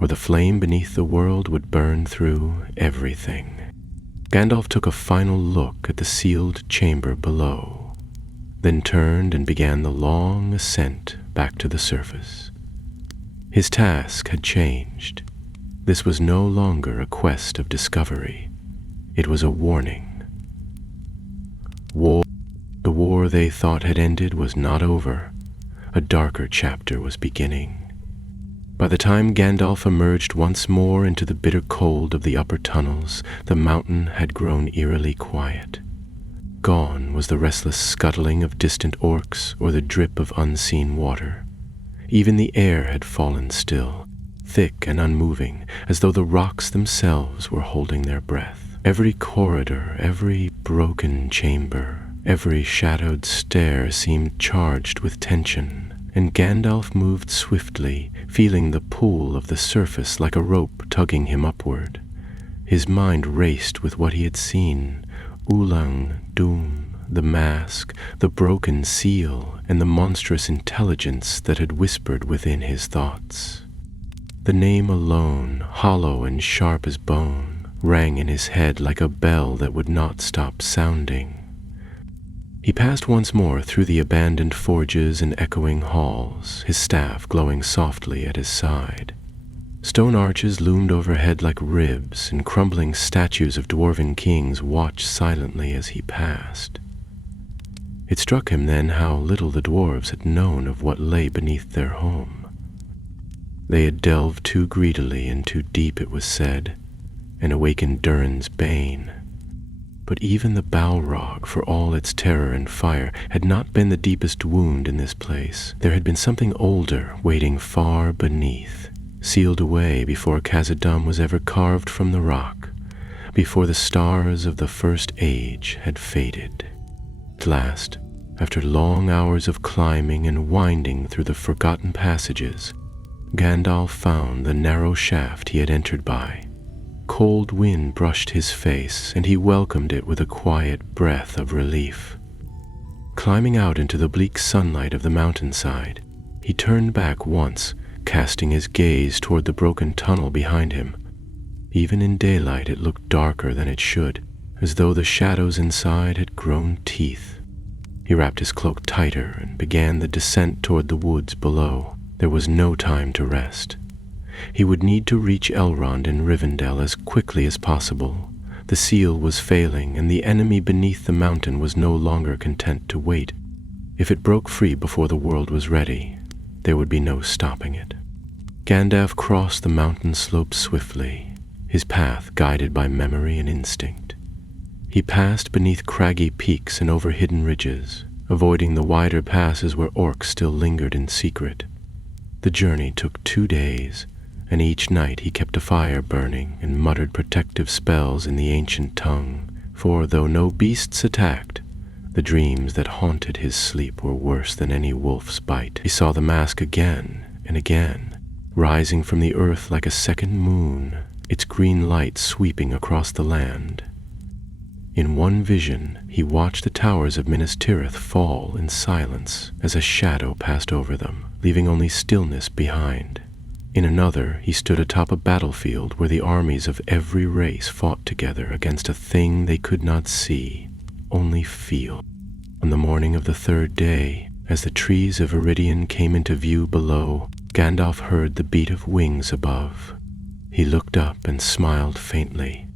or the flame beneath the world would burn through everything. Gandalf took a final look at the sealed chamber below, then turned and began the long ascent back to the surface. His task had changed. This was no longer a quest of discovery. It was a warning. The war they thought had ended was not over. A darker chapter was beginning. By the time Gandalf emerged once more into the bitter cold of the upper tunnels, the mountain had grown eerily quiet. Gone was the restless scuttling of distant orcs or the drip of unseen water. Even the air had fallen still, thick and unmoving, as though the rocks themselves were holding their breath. Every corridor, every broken chamber, every shadowed stair seemed charged with tension, and Gandalf moved swiftly, feeling the pull of the surface like a rope tugging him upward. His mind raced with what he had seen: Ulang, Doom, the mask, the broken seal, and the monstrous intelligence that had whispered within his thoughts. The name alone, hollow and sharp as bone, rang in his head like a bell that would not stop sounding. He passed once more through the abandoned forges and echoing halls, his staff glowing softly at his side. Stone arches loomed overhead like ribs, and crumbling statues of dwarven kings watched silently as he passed. It struck him then how little the dwarves had known of what lay beneath their home. They had delved too greedily and too deep, it was said, and awakened Durin's bane. But even the Balrog, for all its terror and fire, had not been the deepest wound in this place. There had been something older waiting far beneath, sealed away before Khazad-dûm was ever carved from the rock, before the stars of the First Age had faded. At last, after long hours of climbing and winding through the forgotten passages, Gandalf found the narrow shaft he had entered by. Cold wind brushed his face, and he welcomed it with a quiet breath of relief. Climbing out into the bleak sunlight of the mountainside, he turned back once, casting his gaze toward the broken tunnel behind him. Even in daylight it looked darker than it should, as though the shadows inside had grown teeth. He wrapped his cloak tighter and began the descent toward the woods below. There was no time to rest. He would need to reach Elrond in Rivendell as quickly as possible. The seal was failing, and the enemy beneath the mountain was no longer content to wait. If it broke free before the world was ready, there would be no stopping it. Gandalf crossed the mountain slope swiftly, his path guided by memory and instinct. He passed beneath craggy peaks and over hidden ridges, avoiding the wider passes where orcs still lingered in secret. The journey took 2 days, and each night he kept a fire burning and muttered protective spells in the ancient tongue, for though no beasts attacked, the dreams that haunted his sleep were worse than any wolf's bite. He saw the mask again and again, rising from the earth like a second moon, its green light sweeping across the land. In one vision, he watched the towers of Minas Tirith fall in silence as a shadow passed over them, leaving only stillness behind. In another, he stood atop a battlefield where the armies of every race fought together against a thing they could not see, only feel. On the morning of the 3rd day, as the trees of Iridian came into view below, Gandalf heard the beat of wings above. He looked up and smiled faintly.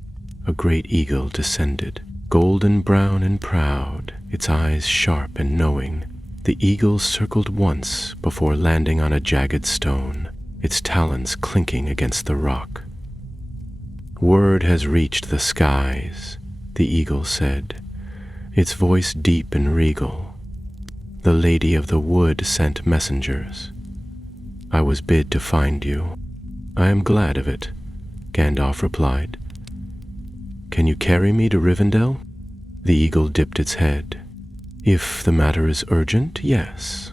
A great eagle descended, golden brown and proud, its eyes sharp and knowing. The eagle circled once before landing on a jagged stone, its talons clinking against the rock. "Word has reached the skies," the eagle said, its voice deep and regal. "The Lady of the Wood sent messengers. I was bid to find you." "I am glad of it," Gandalf replied. "Can you carry me to Rivendell?" The eagle dipped its head. "If the matter is urgent, yes.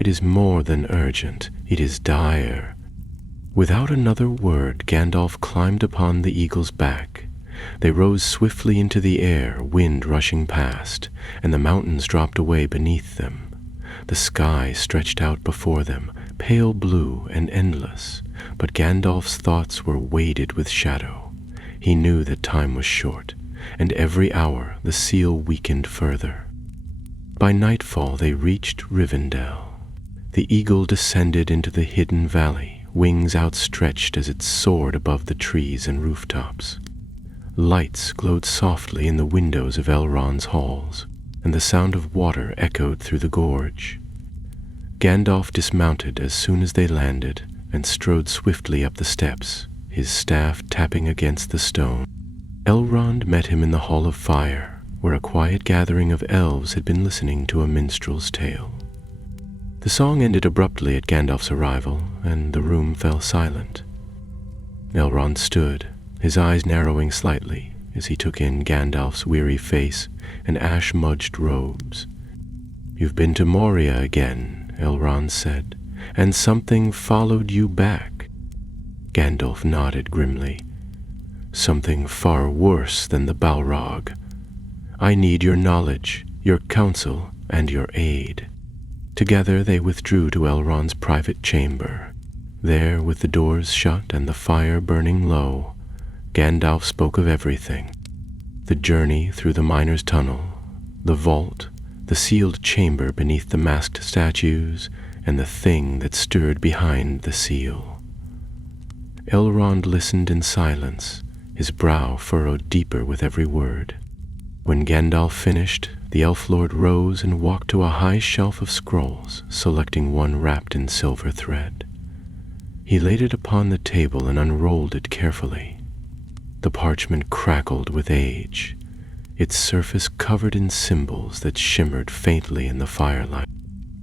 It is more than urgent, it is dire." Without another word, Gandalf climbed upon the eagle's back. They rose swiftly into the air, wind rushing past, and the mountains dropped away beneath them. The sky stretched out before them, pale blue and endless, but Gandalf's thoughts were weighted with shadow. He knew that time was short, and every hour the seal weakened further. By nightfall they reached Rivendell. The eagle descended into the hidden valley, wings outstretched as it soared above the trees and rooftops. Lights glowed softly in the windows of Elrond's halls, and the sound of water echoed through the gorge. Gandalf dismounted as soon as they landed and strode swiftly up the steps, his staff tapping against the stone. Elrond met him in the Hall of Fire, where a quiet gathering of elves had been listening to a minstrel's tale. The song ended abruptly at Gandalf's arrival, and the room fell silent. Elrond stood, his eyes narrowing slightly as he took in Gandalf's weary face and ash-mudged robes. "You've been to Moria again," Elrond said, "and something followed you back." Gandalf nodded grimly. "Something far worse than the Balrog. I need your knowledge, your counsel, and your aid." Together they withdrew to Elrond's private chamber. There, with the doors shut and the fire burning low, Gandalf spoke of everything: the journey through the miner's tunnel, the vault, the sealed chamber beneath the masked statues, and the thing that stirred behind the seal. Elrond listened in silence, his brow furrowed deeper with every word. When Gandalf finished, the Elf Lord rose and walked to a high shelf of scrolls, selecting one wrapped in silver thread. He laid it upon the table and unrolled it carefully. The parchment crackled with age, its surface covered in symbols that shimmered faintly in the firelight.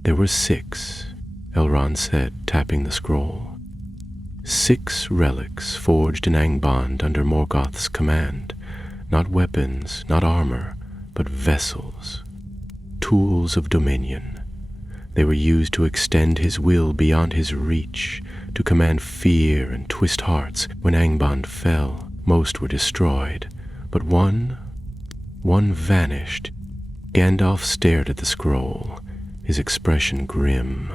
"There were 6, Elrond said, tapping the scroll. 6 relics forged in Angband under Morgoth's command. Not weapons, not armor, but vessels. Tools of dominion. They were used to extend his will beyond his reach, to command fear and twist hearts. When Angband fell, most were destroyed, but one vanished." Gandalf stared at the scroll, his expression grim.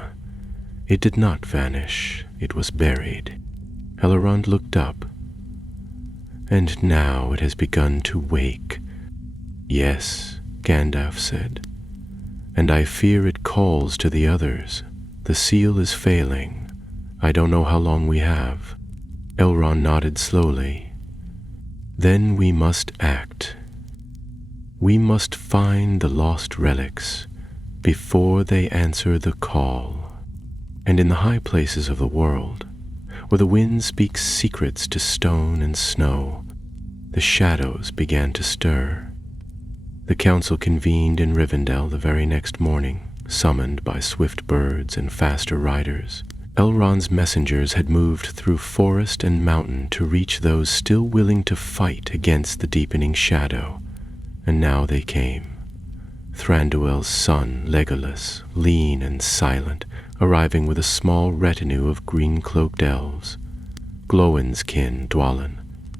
It did not vanish, it was buried. Elrond looked up. "And now it has begun to wake." "Yes," Gandalf said, "and I fear it calls to the others. The seal is failing. I don't know how long we have." Elrond nodded slowly. "Then we must act. We must find the lost relics before they answer the call." And in the high places of the world, where the wind speaks secrets to stone and snow, the shadows began to stir. The council convened in Rivendell the very next morning, summoned by swift birds and faster riders. Elrond's messengers had moved through forest and mountain to reach those still willing to fight against the deepening shadow, and now they came. Thranduil's son, Legolas, lean and silent, arriving with a small retinue of green-cloaked elves, Glóin's kin, Dwalin,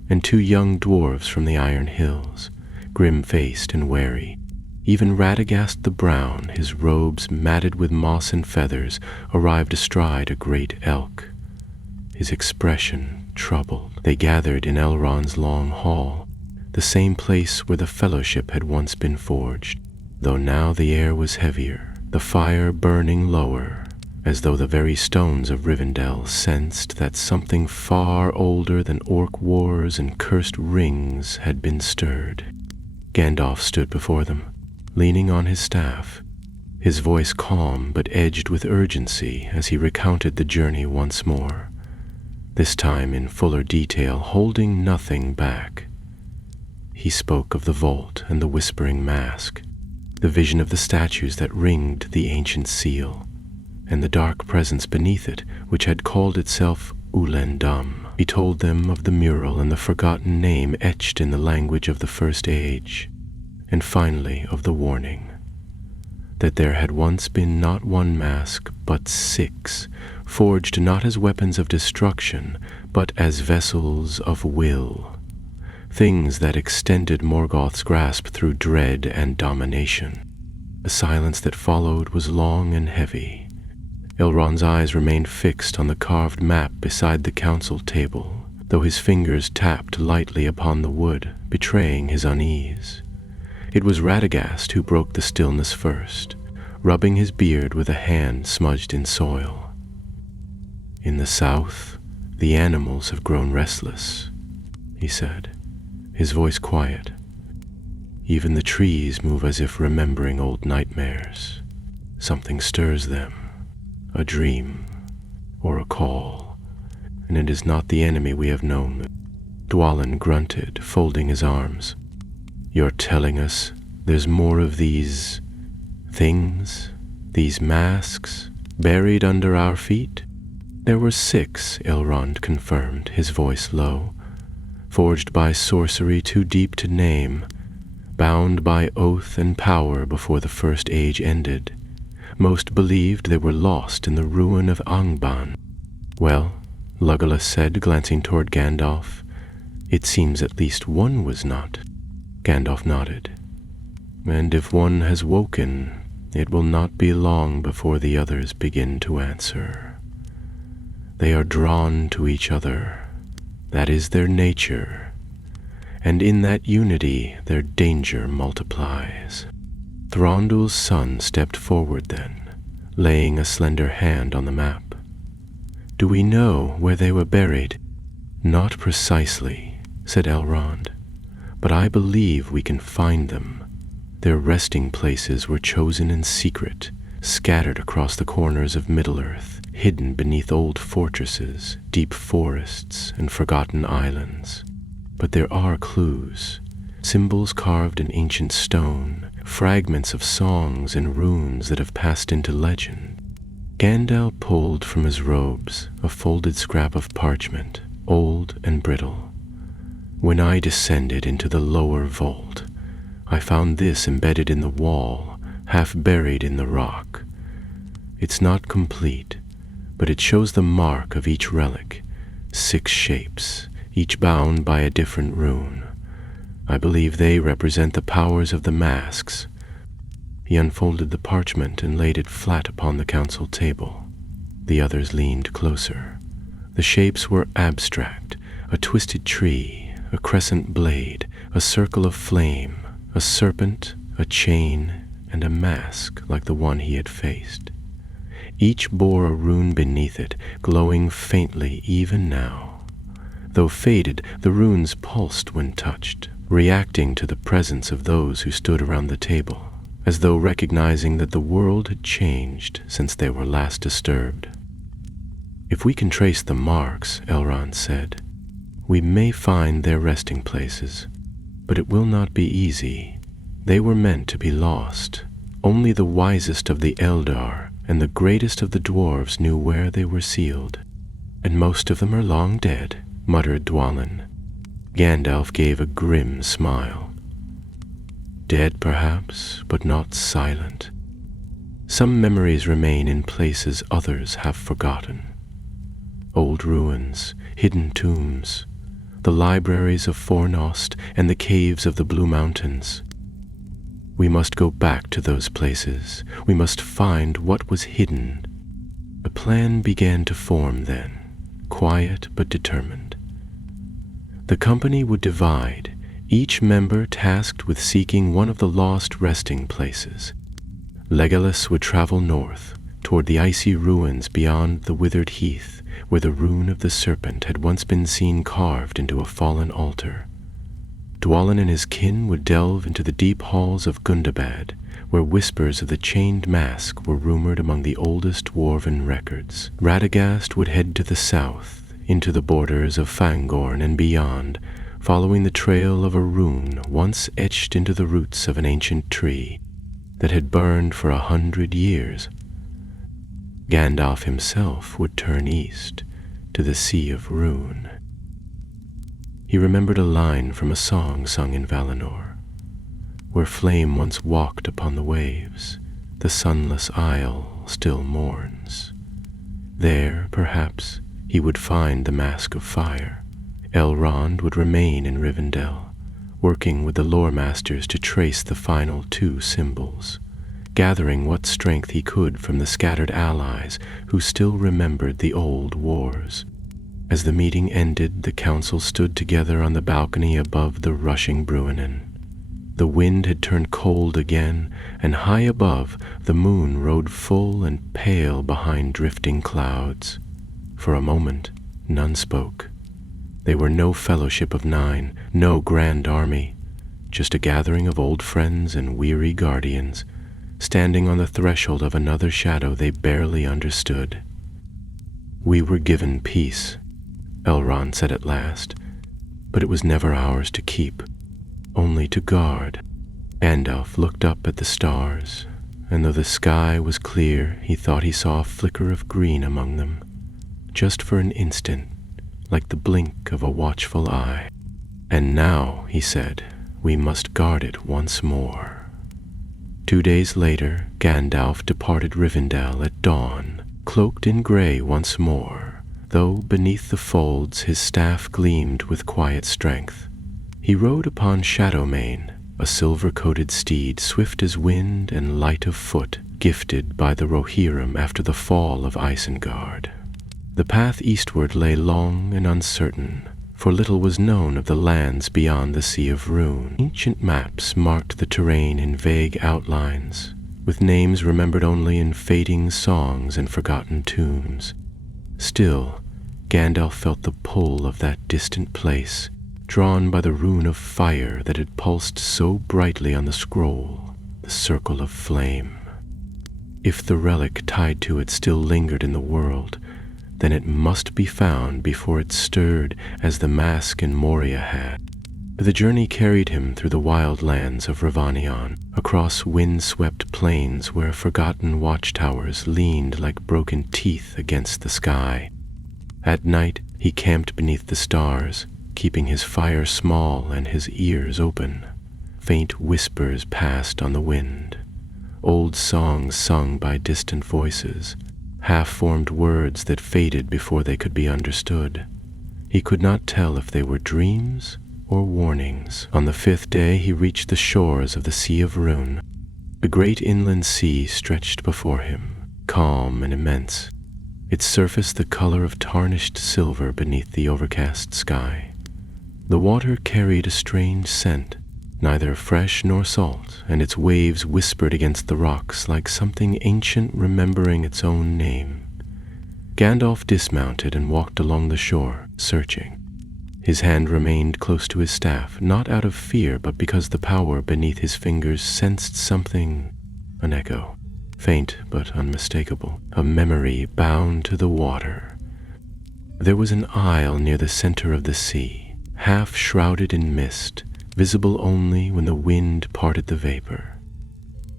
and 2 young dwarves from the Iron Hills, grim-faced and wary. Even Radagast the Brown, his robes matted with moss and feathers, arrived astride a great elk, his expression troubled. They gathered in Elrond's long hall, the same place where the Fellowship had once been forged, though now the air was heavier, the fire burning lower, as though the very stones of Rivendell sensed that something far older than orc wars and cursed rings had been stirred. Gandalf stood before them, leaning on his staff, his voice calm but edged with urgency as he recounted the journey once more, this time in fuller detail, holding nothing back. He spoke of the vault and the whispering mask, the vision of the statues that ringed the ancient seal, and the dark presence beneath it which had called itself Ulendum. He told them of the mural and the forgotten name etched in the language of the First Age. and finally of the warning, that there had once been not one mask, but 6, forged not as weapons of destruction, but as vessels of will, things that extended Morgoth's grasp through dread and domination. The silence that followed was long and heavy. Elrond's eyes remained fixed on the carved map beside the council table, though his fingers tapped lightly upon the wood, betraying his unease. It was Radagast who broke the stillness first, rubbing his beard with a hand smudged in soil. "In the south, the animals have grown restless," he said, his voice quiet. "Even the trees move as if remembering old nightmares. Something stirs them, a dream or a call, and it is not the enemy we have known." Dwalin grunted, folding his arms. "You're telling us there's more of these things, these masks, buried under our feet?" "There were 6, Elrond confirmed, his voice low, "forged by sorcery too deep to name, bound by oath and power before the first age ended. Most believed they were lost in the ruin of Angband." "Well," Legolas said, glancing toward Gandalf, "it seems at least one was not." Gandalf nodded. "And if one has woken, it will not be long before the others begin to answer. They are drawn to each other. That is their nature. And in that unity, their danger multiplies." Thranduil's son stepped forward then, laying a slender hand on the map. "Do we know where they were buried?" "Not precisely," said Elrond, "but I believe we can find them. Their resting places were chosen in secret, scattered across the corners of Middle-earth, hidden beneath old fortresses, deep forests, and forgotten islands. But there are clues, symbols carved in ancient stone, fragments of songs and runes that have passed into legend." Gandalf pulled from his robes a folded scrap of parchment, old and brittle. "When I descended into the lower vault, I found this embedded in the wall, half buried in the rock. It's not complete, but it shows the mark of each relic, 6 shapes, each bound by a different rune. I believe they represent the powers of the masks." He unfolded the parchment and laid it flat upon the council table. The others leaned closer. The shapes were abstract: a twisted tree, a crescent blade, a circle of flame, a serpent, a chain, and a mask like the one he had faced. Each bore a rune beneath it, glowing faintly even now. Though faded, the runes pulsed when touched, reacting to the presence of those who stood around the table, as though recognizing that the world had changed since they were last disturbed. "If we can trace the marks," Elrond said, "we may find their resting places, but it will not be easy. They were meant to be lost. Only the wisest of the Eldar and the greatest of the dwarves knew where they were sealed. And most of them are long dead," muttered Dwalin. Gandalf gave a grim smile. "Dead, perhaps, but not silent. Some memories remain in places others have forgotten. Old ruins, hidden tombs, the libraries of Fornost and the caves of the Blue Mountains. We must go back to those places. We must find what was hidden." A plan began to form then, quiet but determined. The company would divide, each member tasked with seeking one of the lost resting places. Legolas would travel north, toward the icy ruins beyond the withered heath, where the rune of the serpent had once been seen carved into a fallen altar. Dwalin and his kin would delve into the deep halls of Gundabad, where whispers of the chained mask were rumored among the oldest dwarven records. Radagast would head to the south, into the borders of Fangorn and beyond, following the trail of a rune once etched into the roots of an ancient tree that had burned for 100 years. Gandalf himself would turn east to the Sea of Rune. He remembered a line from a song sung in Valinor. where flame once walked upon the waves, the sunless isle still mourns. There, perhaps, he would find the mask of fire. Elrond would remain in Rivendell, working with the lore masters to trace the final two symbols, gathering what strength he could from the scattered allies who still remembered the old wars. As the meeting ended, the council stood together on the balcony above the rushing Bruinen. The wind had turned cold again, and high above, the moon rode full and pale behind drifting clouds. For a moment, none spoke. They were no fellowship of 9, no grand army, just a gathering of old friends and weary guardians, standing on the threshold of another shadow they barely understood. "We were given peace," Elrond said at last, "but it was never ours to keep, only to guard." Gandalf looked up at the stars, and though the sky was clear, he thought he saw a flicker of green among them, just for an instant, like the blink of a watchful eye. "And now," he said, "we must guard it once more." 2 days later, Gandalf departed Rivendell at dawn, cloaked in grey once more, though beneath the folds his staff gleamed with quiet strength. He rode upon Shadowmane, a silver-coated steed swift as wind and light of foot, gifted by the Rohirrim after the fall of Isengard. The path eastward lay long and uncertain, for little was known of the lands beyond the Sea of Rune. Ancient maps marked the terrain in vague outlines, with names remembered only in fading songs and forgotten tombs. Still, Gandalf felt the pull of that distant place, drawn by the rune of fire that had pulsed so brightly on the scroll, the circle of flame. If the relic tied to it still lingered in the world, then it must be found before it stirred as the mask in Moria had. The journey carried him through the wild lands of Rivanion, across wind-swept plains where forgotten watchtowers leaned like broken teeth against the sky. At night, he camped beneath the stars, keeping his fire small and his ears open. Faint whispers passed on the wind, old songs sung by distant voices, half-formed words that faded before they could be understood. He could not tell if they were dreams or warnings. On the 5th day he reached the shores of the Sea of Rune. The great inland sea stretched before him, calm and immense, its surface the color of tarnished silver beneath the overcast sky. The water carried a strange scent, neither fresh nor salt, and its waves whispered against the rocks like something ancient remembering its own name. Gandalf dismounted and walked along the shore, searching. His hand remained close to his staff, not out of fear, but because the power beneath his fingers sensed something, an echo, faint but unmistakable, a memory bound to the water. There was an isle near the center of the sea, half shrouded in mist, visible only when the wind parted the vapor.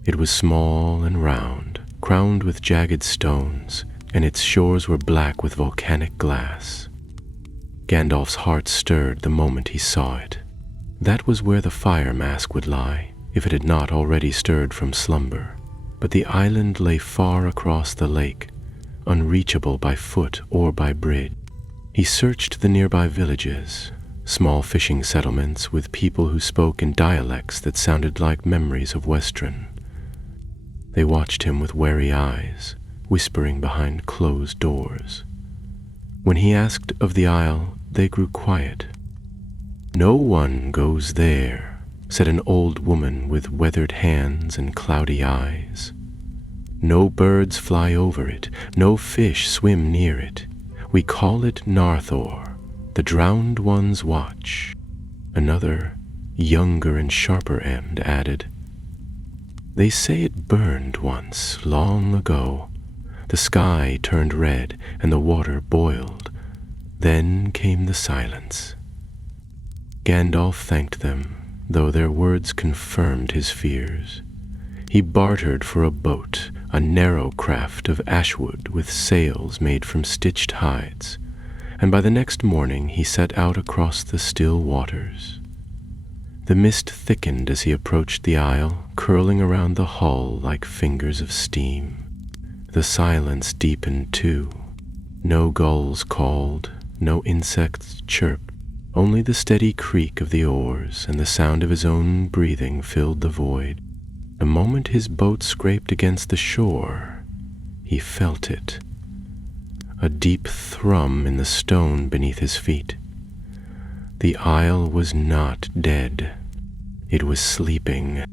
It was small and round, crowned with jagged stones, and its shores were black with volcanic glass. Gandalf's heart stirred the moment he saw it. That was where the fire mask would lie, if it had not already stirred from slumber. But the island lay far across the lake, unreachable by foot or by bridge. He searched the nearby villages, small fishing settlements with people who spoke in dialects that sounded like memories of Westron. They watched him with wary eyes, whispering behind closed doors. When he asked of the isle, they grew quiet. "No one goes there," said an old woman with weathered hands and cloudy eyes. "No birds fly over it, no fish swim near it. We call it Narthor, the drowned one's watch." Another, younger and sharper end, added, "They say it burned once, long ago. The sky turned red and the water boiled. Then came the silence." Gandalf thanked them, though their words confirmed his fears. He bartered for a boat, a narrow craft of ashwood with sails made from stitched hides, and by the next morning he set out across the still waters. The mist thickened as he approached the isle, curling around the hull like fingers of steam. The silence deepened too. No gulls called, no insects chirped. Only the steady creak of the oars and the sound of his own breathing filled the void. The moment his boat scraped against the shore, he felt it. A deep thrum in the stone beneath his feet. The isle was not dead. It was sleeping.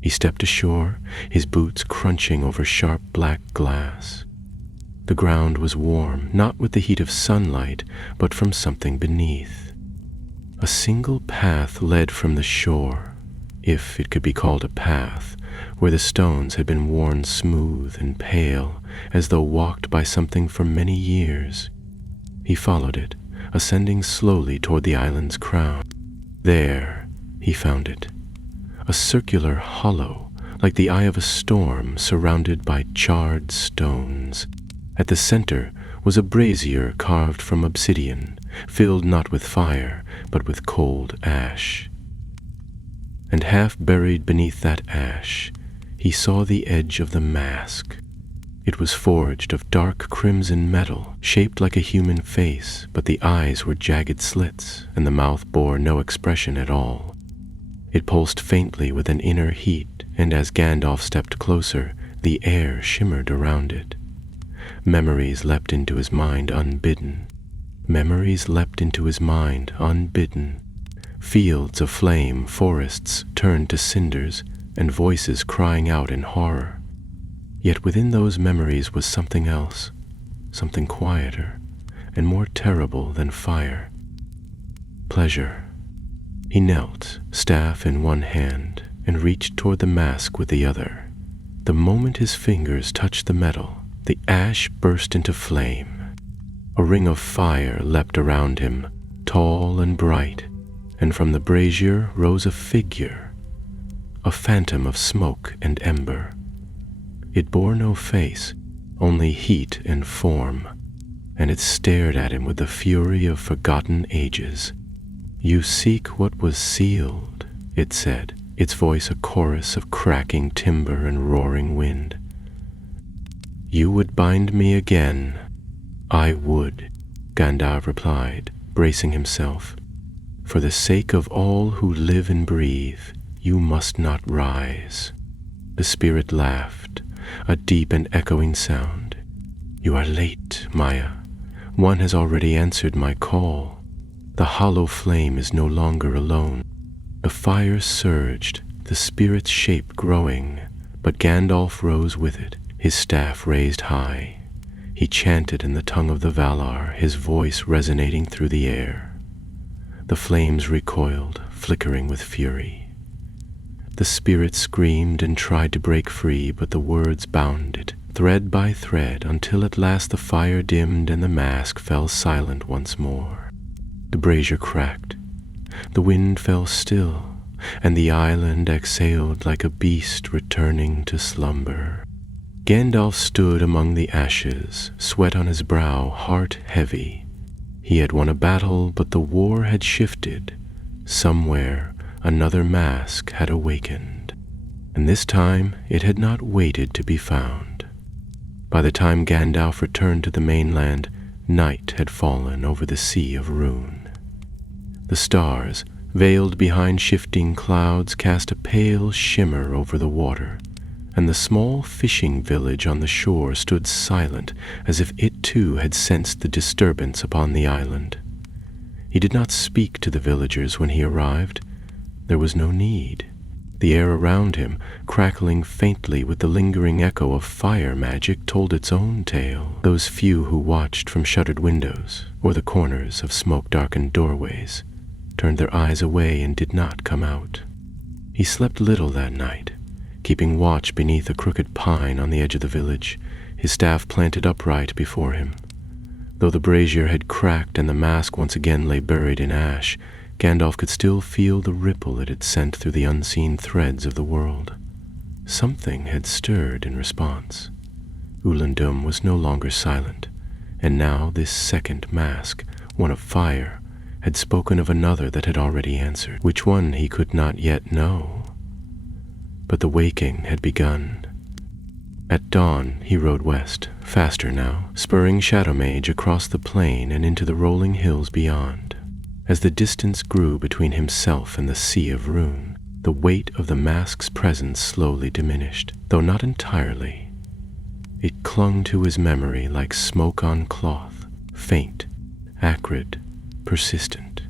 He stepped ashore, his boots crunching over sharp black glass. The ground was warm, not with the heat of sunlight, but from something beneath. A single path led from the shore, if it could be called a path, where the stones had been worn smooth and pale, as though walked by something for many years. He followed it, ascending slowly toward the island's crown. There he found it, a circular hollow, like the eye of a storm, surrounded by charred stones. At the center was a brazier carved from obsidian, filled not with fire, but with cold ash. And half buried beneath that ash, he saw the edge of the mask. It was forged of dark crimson metal, shaped like a human face, but the eyes were jagged slits, and the mouth bore no expression at all. It pulsed faintly with an inner heat, and as Gandalf stepped closer, the air shimmered around it. Memories leapt into his mind unbidden. Memories leapt into his mind unbidden. Fields of flame, forests turned to cinders, and voices crying out in horror. Yet within those memories was something else, something quieter and more terrible than fire. Pleasure. He knelt, staff in one hand, and reached toward the mask with the other. The moment his fingers touched the metal, the ash burst into flame. A ring of fire leapt around him, tall and bright, and from the brazier rose a figure, a phantom of smoke and ember. It bore no face, only heat and form, and it stared at him with the fury of forgotten ages. "You seek what was sealed," it said, its voice a chorus of cracking timber and roaring wind. "You would bind me again." "I would," Gandalf replied, bracing himself. "For the sake of all who live and breathe, you must not rise." The spirit laughed, a deep and echoing sound. "You are late, Maya. One has already answered my call. The hollow flame is no longer alone." The fire surged, the spirit's shape growing, but Gandalf rose with it, his staff raised high. He chanted in the tongue of the Valar, his voice resonating through the air. The flames recoiled, flickering with fury. The spirit screamed and tried to break free, but the words bound it, thread by thread, until at last the fire dimmed and the mask fell silent once more. The brazier cracked. The wind fell still, and the island exhaled like a beast returning to slumber. Gandalf stood among the ashes, sweat on his brow, heart heavy. He had won a battle, but the war had shifted. Somewhere, another mask had awakened, and this time it had not waited to be found. By the time Gandalf returned to the mainland, night had fallen over the Sea of Rune. The stars, veiled behind shifting clouds, cast a pale shimmer over the water, and the small fishing village on the shore stood silent, as if it too had sensed the disturbance upon the island. He did not speak to the villagers when he arrived. There was no need. The air around him, crackling faintly with the lingering echo of fire magic, told its own tale. Those few who watched from shuttered windows or the corners of smoke-darkened doorways turned their eyes away and did not come out. He slept little that night, keeping watch beneath a crooked pine on the edge of the village, his staff planted upright before him. Though the brazier had cracked and the mask once again lay buried in ash, Gandalf could still feel the ripple it had sent through the unseen threads of the world. Something had stirred in response. Ulandum was no longer silent, and now this second mask, one of fire, had spoken of another that had already answered. Which one he could not yet know. But the waking had begun. At dawn he rode west, faster now, spurring Shadowmage across the plain and into the rolling hills beyond. As the distance grew between himself and the sea of ruin, the weight of the mask's presence slowly diminished, though not entirely. It clung to his memory like smoke on cloth, faint, acrid, persistent.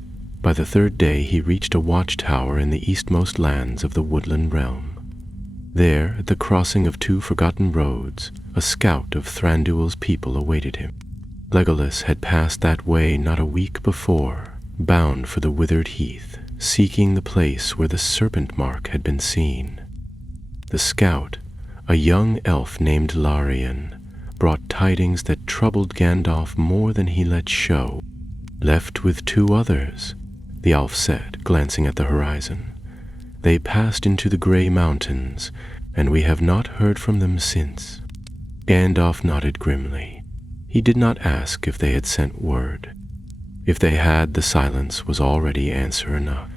By the third day he reached a watchtower in the eastmost lands of the woodland realm. There, at the crossing of two forgotten roads, a scout of Thranduil's people awaited him. Legolas had passed that way not a week before, bound for the withered heath, seeking the place where the serpent mark had been seen. The scout, a young elf named Larian, brought tidings that troubled Gandalf more than he let show. Left with two others, the elf said, glancing at the horizon. They passed into the Grey Mountains, and we have not heard from them since. Gandalf nodded grimly. He did not ask if they had sent word. If they had, the silence was already answer enough.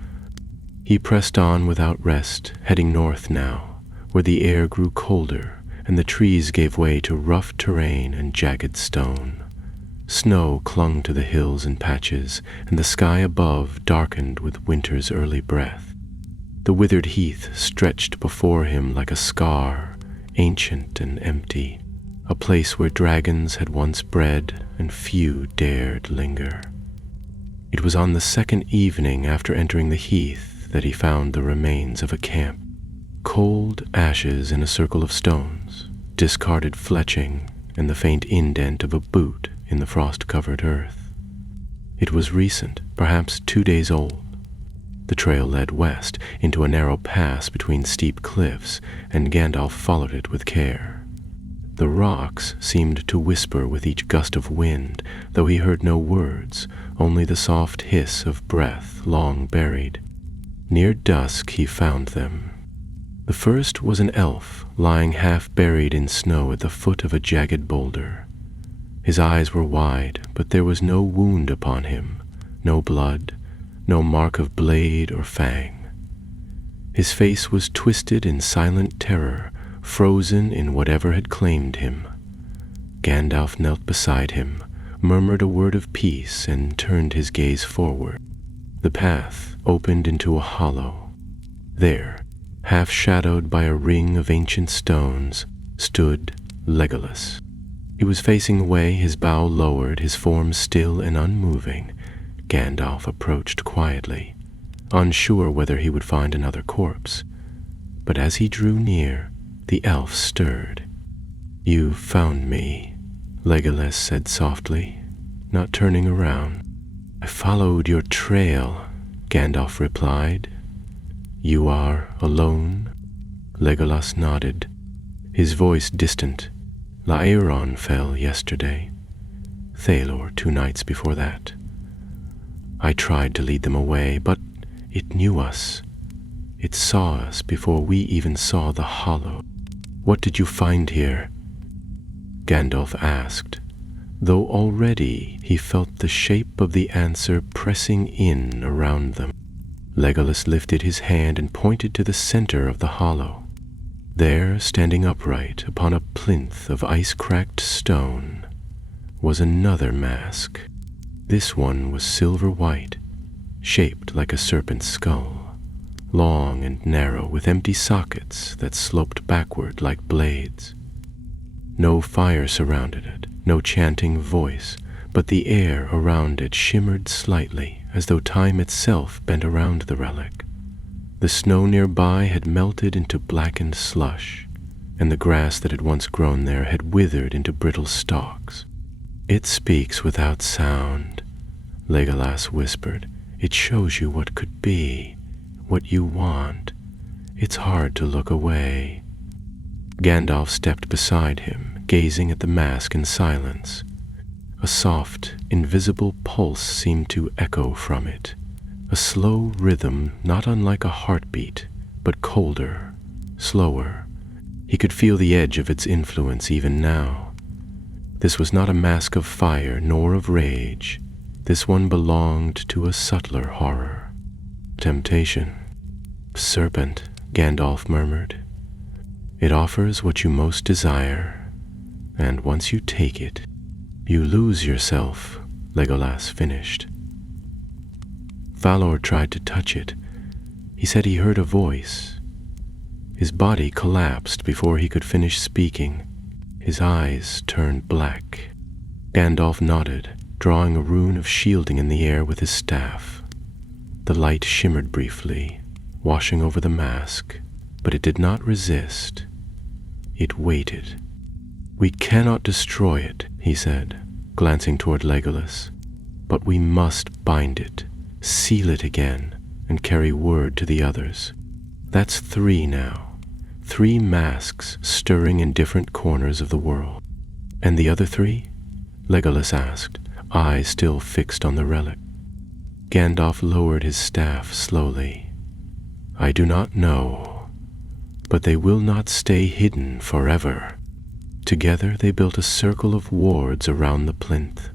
He pressed on without rest, heading north now, where the air grew colder and the trees gave way to rough terrain and jagged stone. Snow clung to the hills in patches, and the sky above darkened with winter's early breath. The withered heath stretched before him like a scar, ancient and empty, a place where dragons had once bred and few dared linger. It was on the second evening after entering the heath that he found the remains of a camp. Cold ashes in a circle of stones, discarded fletching, and the faint indent of a boot in the frost-covered earth. It was recent, perhaps 2 days old. The trail led west into a narrow pass between steep cliffs, and Gandalf followed it with care. The rocks seemed to whisper with each gust of wind, though he heard no words, only the soft hiss of breath long buried. Near dusk he found them. The first was an elf, lying half buried in snow at the foot of a jagged boulder. His eyes were wide, but there was no wound upon him, no blood, no mark of blade or fang. His face was twisted in silent terror, frozen in whatever had claimed him. Gandalf knelt beside him, murmured a word of peace, and turned his gaze forward. The path opened into a hollow. There, half shadowed by a ring of ancient stones, stood Legolas. He was facing away, his bow lowered, his form still and unmoving. Gandalf approached quietly, unsure whether he would find another corpse. But as he drew near, the elf stirred. "You found me," Legolas said softly, not turning around. "I followed your trail," Gandalf replied. "You are alone?" Legolas nodded, his voice distant. "Laeron fell yesterday. Thalor 2 nights before that. I tried to lead them away, but it knew us. It saw us before we even saw the hollow. What did you find here?" Gandalf asked, though already he felt the shape of the answer pressing in around them. Legolas lifted his hand and pointed to the center of the hollow. There, standing upright upon a plinth of ice-cracked stone, was another mask. This one was silver-white, shaped like a serpent's skull, long and narrow with empty sockets that sloped backward like blades. No fire surrounded it, no chanting voice, but the air around it shimmered slightly as though time itself bent around the relic. The snow nearby had melted into blackened slush, and the grass that had once grown there had withered into brittle stalks. "It speaks without sound," Legolas whispered. "It shows you what could be, what you want. It's hard to look away." Gandalf stepped beside him, gazing at the mask in silence. A soft, invisible pulse seemed to echo from it, a slow rhythm not unlike a heartbeat, but colder, slower. He could feel the edge of its influence even now. This was not a mask of fire nor of rage. This one belonged to a subtler horror. Temptation. Serpent, Gandalf murmured. It offers what you most desire, and once you take it, you lose yourself, Legolas finished. Falor tried to touch it. He said he heard a voice. His body collapsed before he could finish speaking. His eyes turned black. Gandalf nodded, drawing a rune of shielding in the air with his staff. The light shimmered briefly, washing over the mask, but it did not resist. It waited. "We cannot destroy it," he said, glancing toward Legolas, "but we must bind it, seal it again, and carry word to the others. That's 3 now. 3 masks stirring in different corners of the world." "And the other 3? Legolas asked, eyes still fixed on the relic. Gandalf lowered his staff slowly. "I do not know, but they will not stay hidden forever." Together they built a circle of wards around the plinth,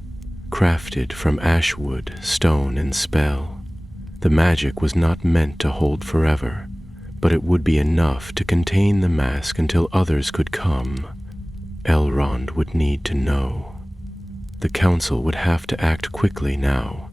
crafted from ashwood, stone, and spell. The magic was not meant to hold forever, but it would be enough to contain the mask until others could come. Elrond would need to know. The council would have to act quickly now.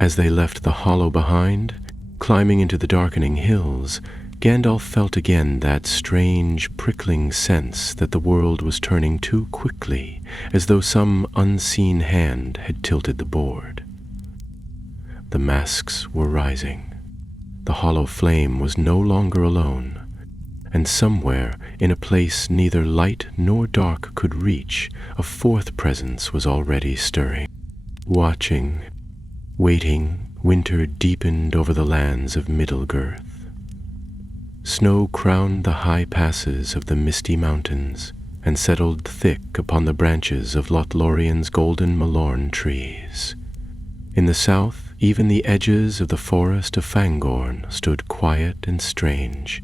As they left the hollow behind, climbing into the darkening hills, Gandalf felt again that strange, prickling sense that the world was turning too quickly, as though some unseen hand had tilted the board. The masks were rising. The hollow flame was no longer alone, and somewhere, in a place neither light nor dark could reach, a 4th presence was already stirring. Watching, waiting, winter deepened over the lands of Middle-Girth. Snow crowned the high passes of the misty mountains and settled thick upon the branches of Lothlorien's golden malorn trees. In the south, even the edges of the forest of Fangorn stood quiet and strange,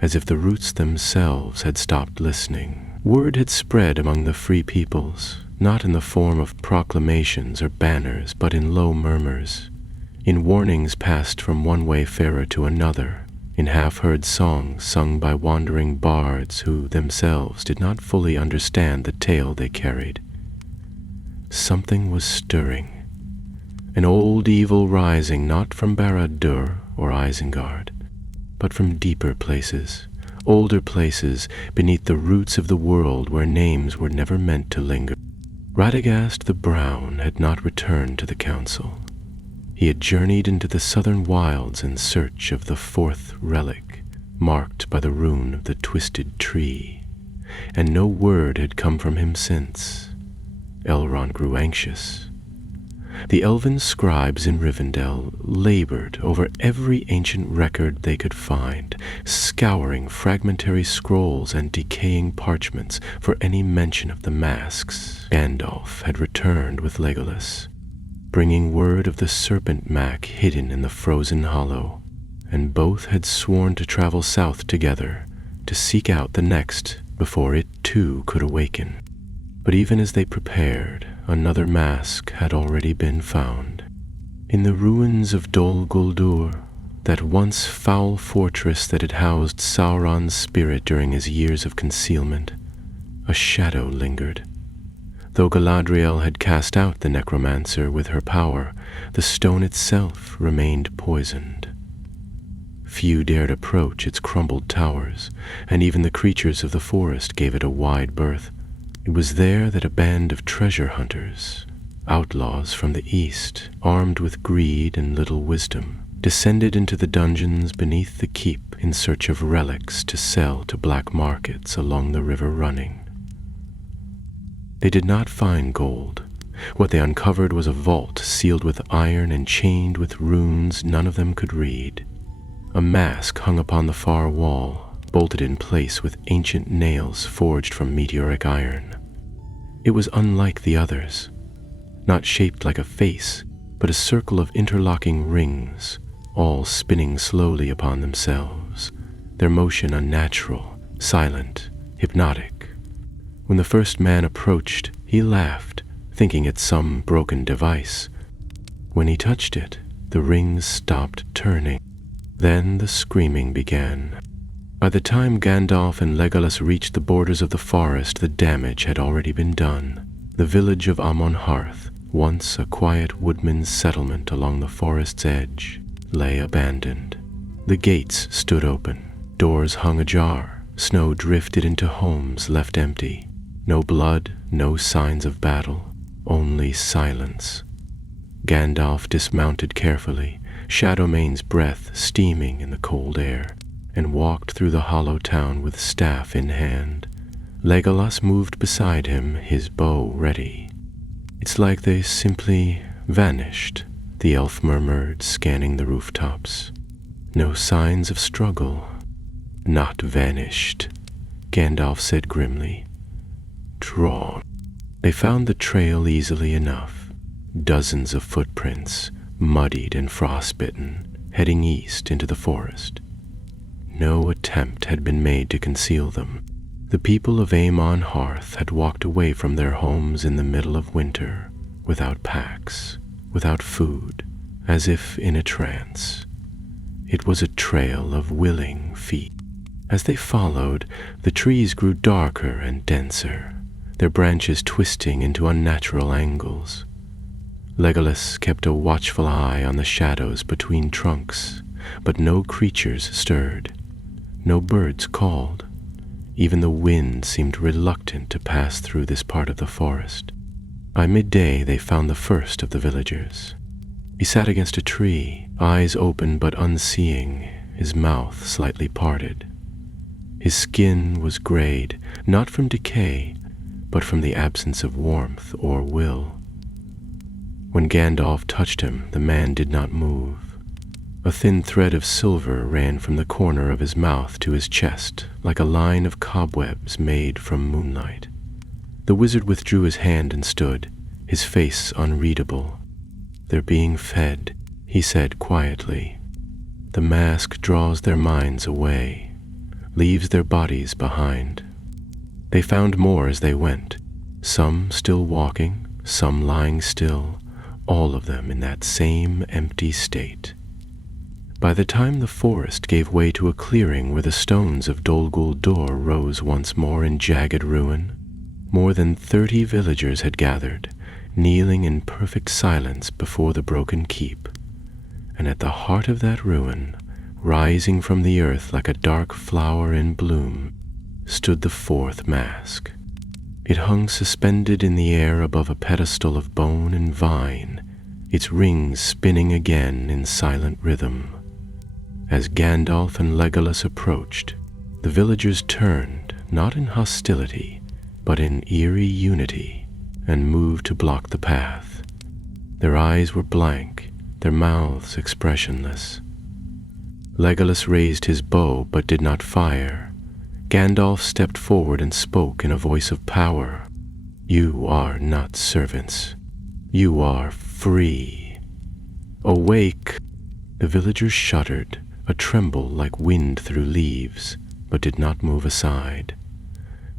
as if the roots themselves had stopped listening. Word had spread among the free peoples, not in the form of proclamations or banners, but in low murmurs, in warnings passed from one wayfarer to another, in half-heard songs sung by wandering bards who themselves did not fully understand the tale they carried. Something was stirring, an old evil rising not from Barad-dûr or Isengard, but from deeper places, older places beneath the roots of the world where names were never meant to linger. Radagast the Brown had not returned to the council. He had journeyed into the southern wilds in search of the 4th relic, marked by the rune of the twisted tree, and no word had come from him since. Elrond grew anxious. The elven scribes in Rivendell labored over every ancient record they could find, scouring fragmentary scrolls and decaying parchments for any mention of the masks. Gandalf had returned with Legolas, bringing word of the serpent mac hidden in the frozen hollow, and both had sworn to travel south together to seek out the next before it too could awaken. But even as they prepared, another mask had already been found. In the ruins of Dol Guldur, that once foul fortress that had housed Sauron's spirit during his years of concealment, a shadow lingered. Though Galadriel had cast out the necromancer with her power, the stone itself remained poisoned. Few dared approach its crumbled towers, and even the creatures of the forest gave it a wide berth. It was there that a band of treasure hunters, outlaws from the east, armed with greed and little wisdom, descended into the dungeons beneath the keep in search of relics to sell to black markets along the river running. They did not find gold. What they uncovered was a vault sealed with iron and chained with runes none of them could read. A mask hung upon the far wall, bolted in place with ancient nails forged from meteoric iron. It was unlike the others, not shaped like a face, but a circle of interlocking rings, all spinning slowly upon themselves, their motion unnatural, silent, hypnotic. When the first man approached, he laughed, thinking it some broken device. When he touched it, the rings stopped turning. Then the screaming began. By the time Gandalf and Legolas reached the borders of the forest, the damage had already been done. The village of Amon Hearth, once a quiet woodman's settlement along the forest's edge, lay abandoned. The gates stood open, doors hung ajar, snow drifted into homes left empty. No blood, no signs of battle, only silence. Gandalf dismounted carefully, Shadowmane's breath steaming in the cold air, and walked through the hollow town with staff in hand. Legolas moved beside him, his bow ready. "It's like they simply vanished," the elf murmured, scanning the rooftops. "No signs of struggle." "Not vanished," Gandalf said grimly. "Drawn." They found the trail easily enough. Dozens of footprints, muddied and frostbitten, heading east into the forest. No attempt had been made to conceal them. The people of Amon Hearth had walked away from their homes in the middle of winter, without packs, without food, as if in a trance. It was a trail of willing feet. As they followed, the trees grew darker and denser, their branches twisting into unnatural angles. Legolas kept a watchful eye on the shadows between trunks, but no creatures stirred. No birds called. Even the wind seemed reluctant to pass through this part of the forest. By midday they found the first of the villagers. He sat against a tree, eyes open but unseeing, his mouth slightly parted. His skin was grayed, not from decay, but from the absence of warmth or will. When Gandalf touched him, the man did not move. A thin thread of silver ran from the corner of his mouth to his chest, like a line of cobwebs made from moonlight. The wizard withdrew his hand and stood, his face unreadable. "They're being fed," he said quietly. "The mask draws their minds away, leaves their bodies behind." They found more as they went, some still walking, some lying still, all of them in that same empty state. By the time the forest gave way to a clearing where the stones of Dol Guldur rose once more in jagged ruin, more than 30 villagers had gathered, kneeling in perfect silence before the broken keep. And at the heart of that ruin, rising from the earth like a dark flower in bloom, stood the fourth mask. It hung suspended in the air above a pedestal of bone and vine, its rings spinning again in silent rhythm. As Gandalf and Legolas approached, the villagers turned, not in hostility, but in eerie unity, and moved to block the path. Their eyes were blank, their mouths expressionless. Legolas raised his bow but did not fire. Gandalf stepped forward and spoke in a voice of power. "You are not servants. You are free. Awake!" The villagers shuddered, a tremble like wind through leaves, but did not move aside.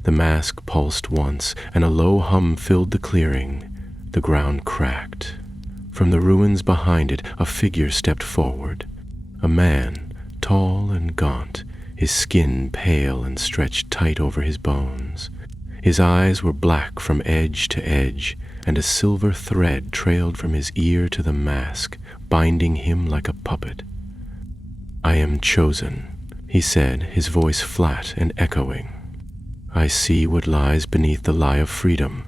The mask pulsed once, and a low hum filled the clearing. The ground cracked. From the ruins behind it, a figure stepped forward. A man, tall and gaunt, his skin pale and stretched tight over his bones. His eyes were black from edge to edge, and a silver thread trailed from his ear to the mask, binding him like a puppet. "I am chosen," he said, his voice flat and echoing. "I see what lies beneath the lie of freedom.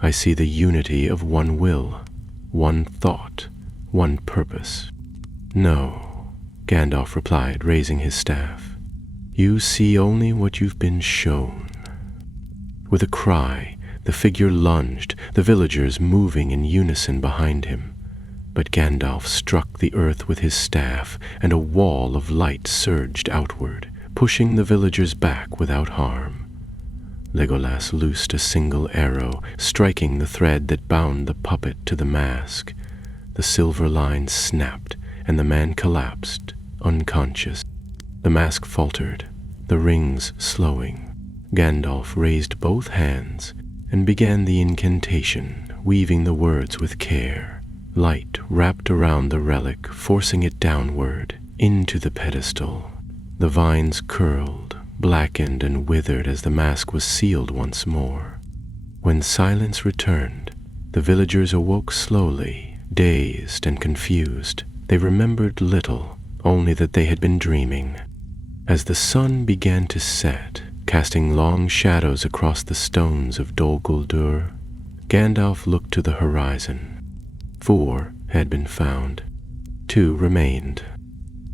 I see the unity of one will, one thought, one purpose." "No," Gandalf replied, raising his staff. "You see only what you've been shown." With a cry, the figure lunged, the villagers moving in unison behind him. But Gandalf struck the earth with his staff, and a wall of light surged outward, pushing the villagers back without harm. Legolas loosed a single arrow, striking the thread that bound the puppet to the mask. The silver line snapped, and the man collapsed, unconscious. The mask faltered, the rings slowing. Gandalf raised both hands and began the incantation, weaving the words with care. Light wrapped around the relic, forcing it downward, into the pedestal. The vines curled, blackened and withered as the mask was sealed once more. When silence returned, the villagers awoke slowly, dazed and confused. They remembered little, only that they had been dreaming. As the sun began to set, casting long shadows across the stones of Dol Guldur, Gandalf looked to the horizon. 4 had been found. 2 remained.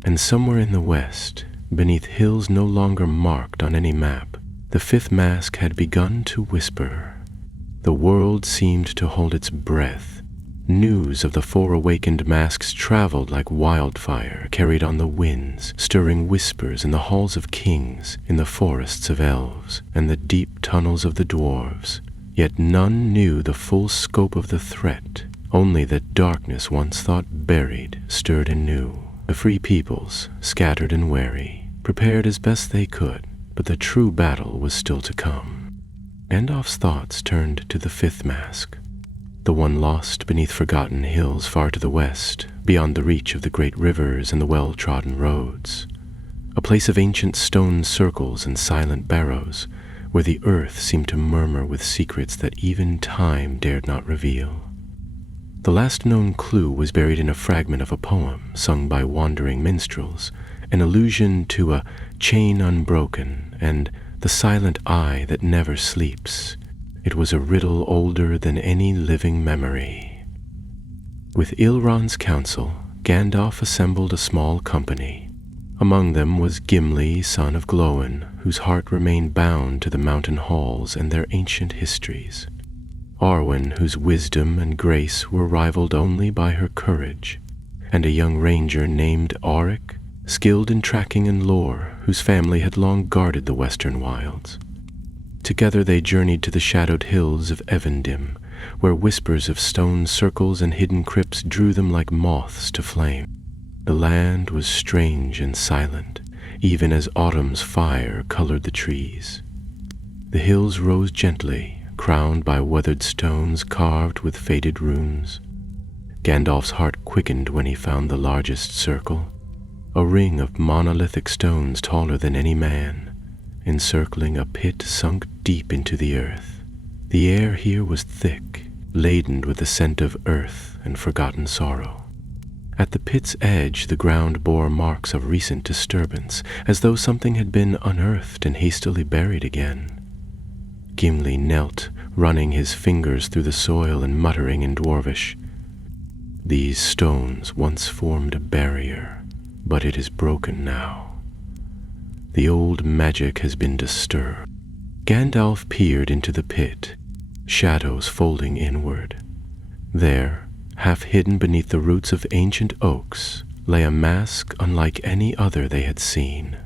And somewhere in the west, beneath hills no longer marked on any map, the 5th mask had begun to whisper. The world seemed to hold its breath. News of the 4 awakened masks traveled like wildfire, carried on the winds, stirring whispers in the halls of kings, in the forests of elves, and the deep tunnels of the dwarves. Yet none knew the full scope of the threat, only that darkness once thought buried stirred anew. The free peoples, scattered and wary, prepared as best they could, but the true battle was still to come. Gandalf's thoughts turned to the 5th mask, the one lost beneath forgotten hills far to the west, beyond the reach of the great rivers and the well-trodden roads. A place of ancient stone circles and silent barrows, where the earth seemed to murmur with secrets that even time dared not reveal. The last known clue was buried in a fragment of a poem sung by wandering minstrels, an allusion to a chain unbroken and the silent eye that never sleeps. It was a riddle older than any living memory. With Elrond's counsel, Gandalf assembled a small company. Among them was Gimli, son of Glóin, whose heart remained bound to the mountain halls and their ancient histories. Arwen, whose wisdom and grace were rivaled only by her courage, and a young ranger named Auric, skilled in tracking and lore, whose family had long guarded the western wilds. Together they journeyed to the shadowed hills of Evendim, where whispers of stone circles and hidden crypts drew them like moths to flame. The land was strange and silent, even as autumn's fire colored the trees. The hills rose gently, crowned by weathered stones carved with faded runes. Gandalf's heart quickened when he found the largest circle, a ring of monolithic stones taller than any man, encircling a pit sunk deep into the earth. The air here was thick, laden with the scent of earth and forgotten sorrow. At the pit's edge, the ground bore marks of recent disturbance, as though something had been unearthed and hastily buried again. Gimli knelt, running his fingers through the soil and muttering in Dwarvish, "These stones once formed a barrier, but it is broken now. The old magic has been disturbed." Gandalf peered into the pit, shadows folding inward. There, half hidden beneath the roots of ancient oaks, lay a mask unlike any other they had seen.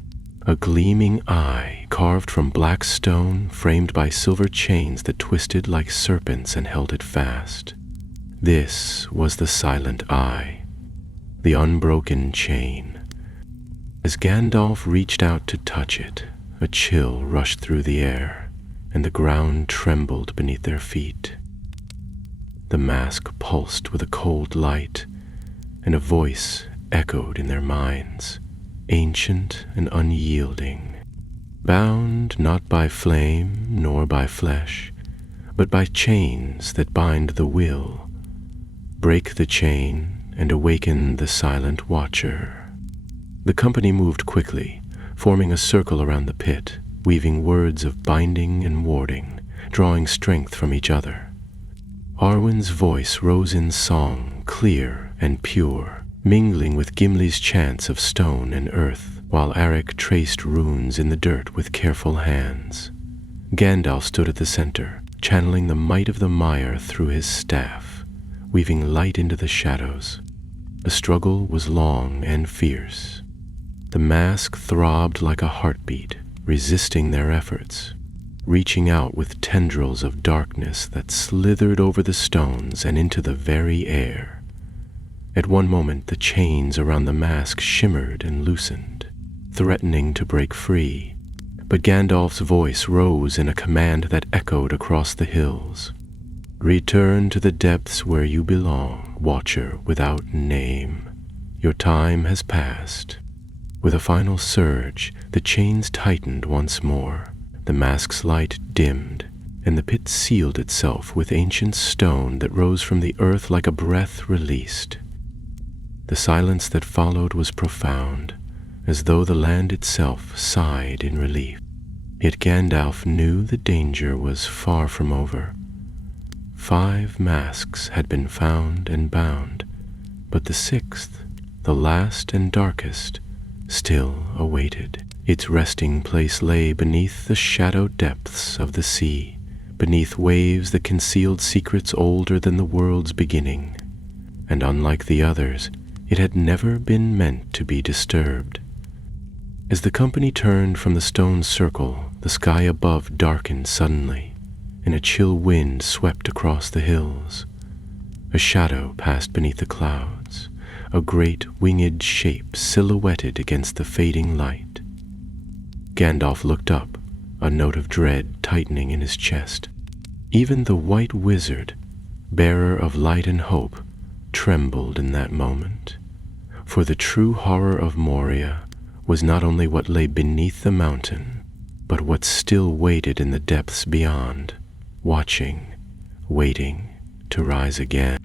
A gleaming eye carved from black stone, framed by silver chains that twisted like serpents and held it fast. This was the silent eye, the unbroken chain. As Gandalf reached out to touch it, a chill rushed through the air, and the ground trembled beneath their feet. The mask pulsed with a cold light, and a voice echoed in their minds, ancient and unyielding, bound not by flame nor by flesh, but by chains that bind the will. Break the chain and awaken the silent watcher. The company moved quickly, forming a circle around the pit, weaving words of binding and warding, drawing strength from each other. Arwen's voice rose in song, clear and pure, mingling with Gimli's chants of stone and earth, while Auric traced runes in the dirt with careful hands. Gandalf stood at the center, channeling the might of the mire through his staff, weaving light into the shadows. The struggle was long and fierce. The mask throbbed like a heartbeat, resisting their efforts, reaching out with tendrils of darkness that slithered over the stones and into the very air. At one moment, the chains around the mask shimmered and loosened, threatening to break free, but Gandalf's voice rose in a command that echoed across the hills. Return to the depths where you belong, watcher without name. Your time has passed. With a final surge, the chains tightened once more. The mask's light dimmed, and the pit sealed itself with ancient stone that rose from the earth like a breath released. The silence that followed was profound, as though the land itself sighed in relief. Yet Gandalf knew the danger was far from over. 5 masks had been found and bound, but the 6th, the last and darkest, still awaited. Its resting place lay beneath the shadowed depths of the sea, beneath waves that concealed secrets older than the world's beginning. And unlike the others, it had never been meant to be disturbed. As the company turned from the stone circle, the sky above darkened suddenly, and a chill wind swept across the hills. A shadow passed beneath the clouds, a great winged shape silhouetted against the fading light. Gandalf looked up, a note of dread tightening in his chest. Even the white wizard, bearer of light and hope, trembled in that moment. For the true horror of Moria was not only what lay beneath the mountain, but what still waited in the depths beyond, watching, waiting to rise again.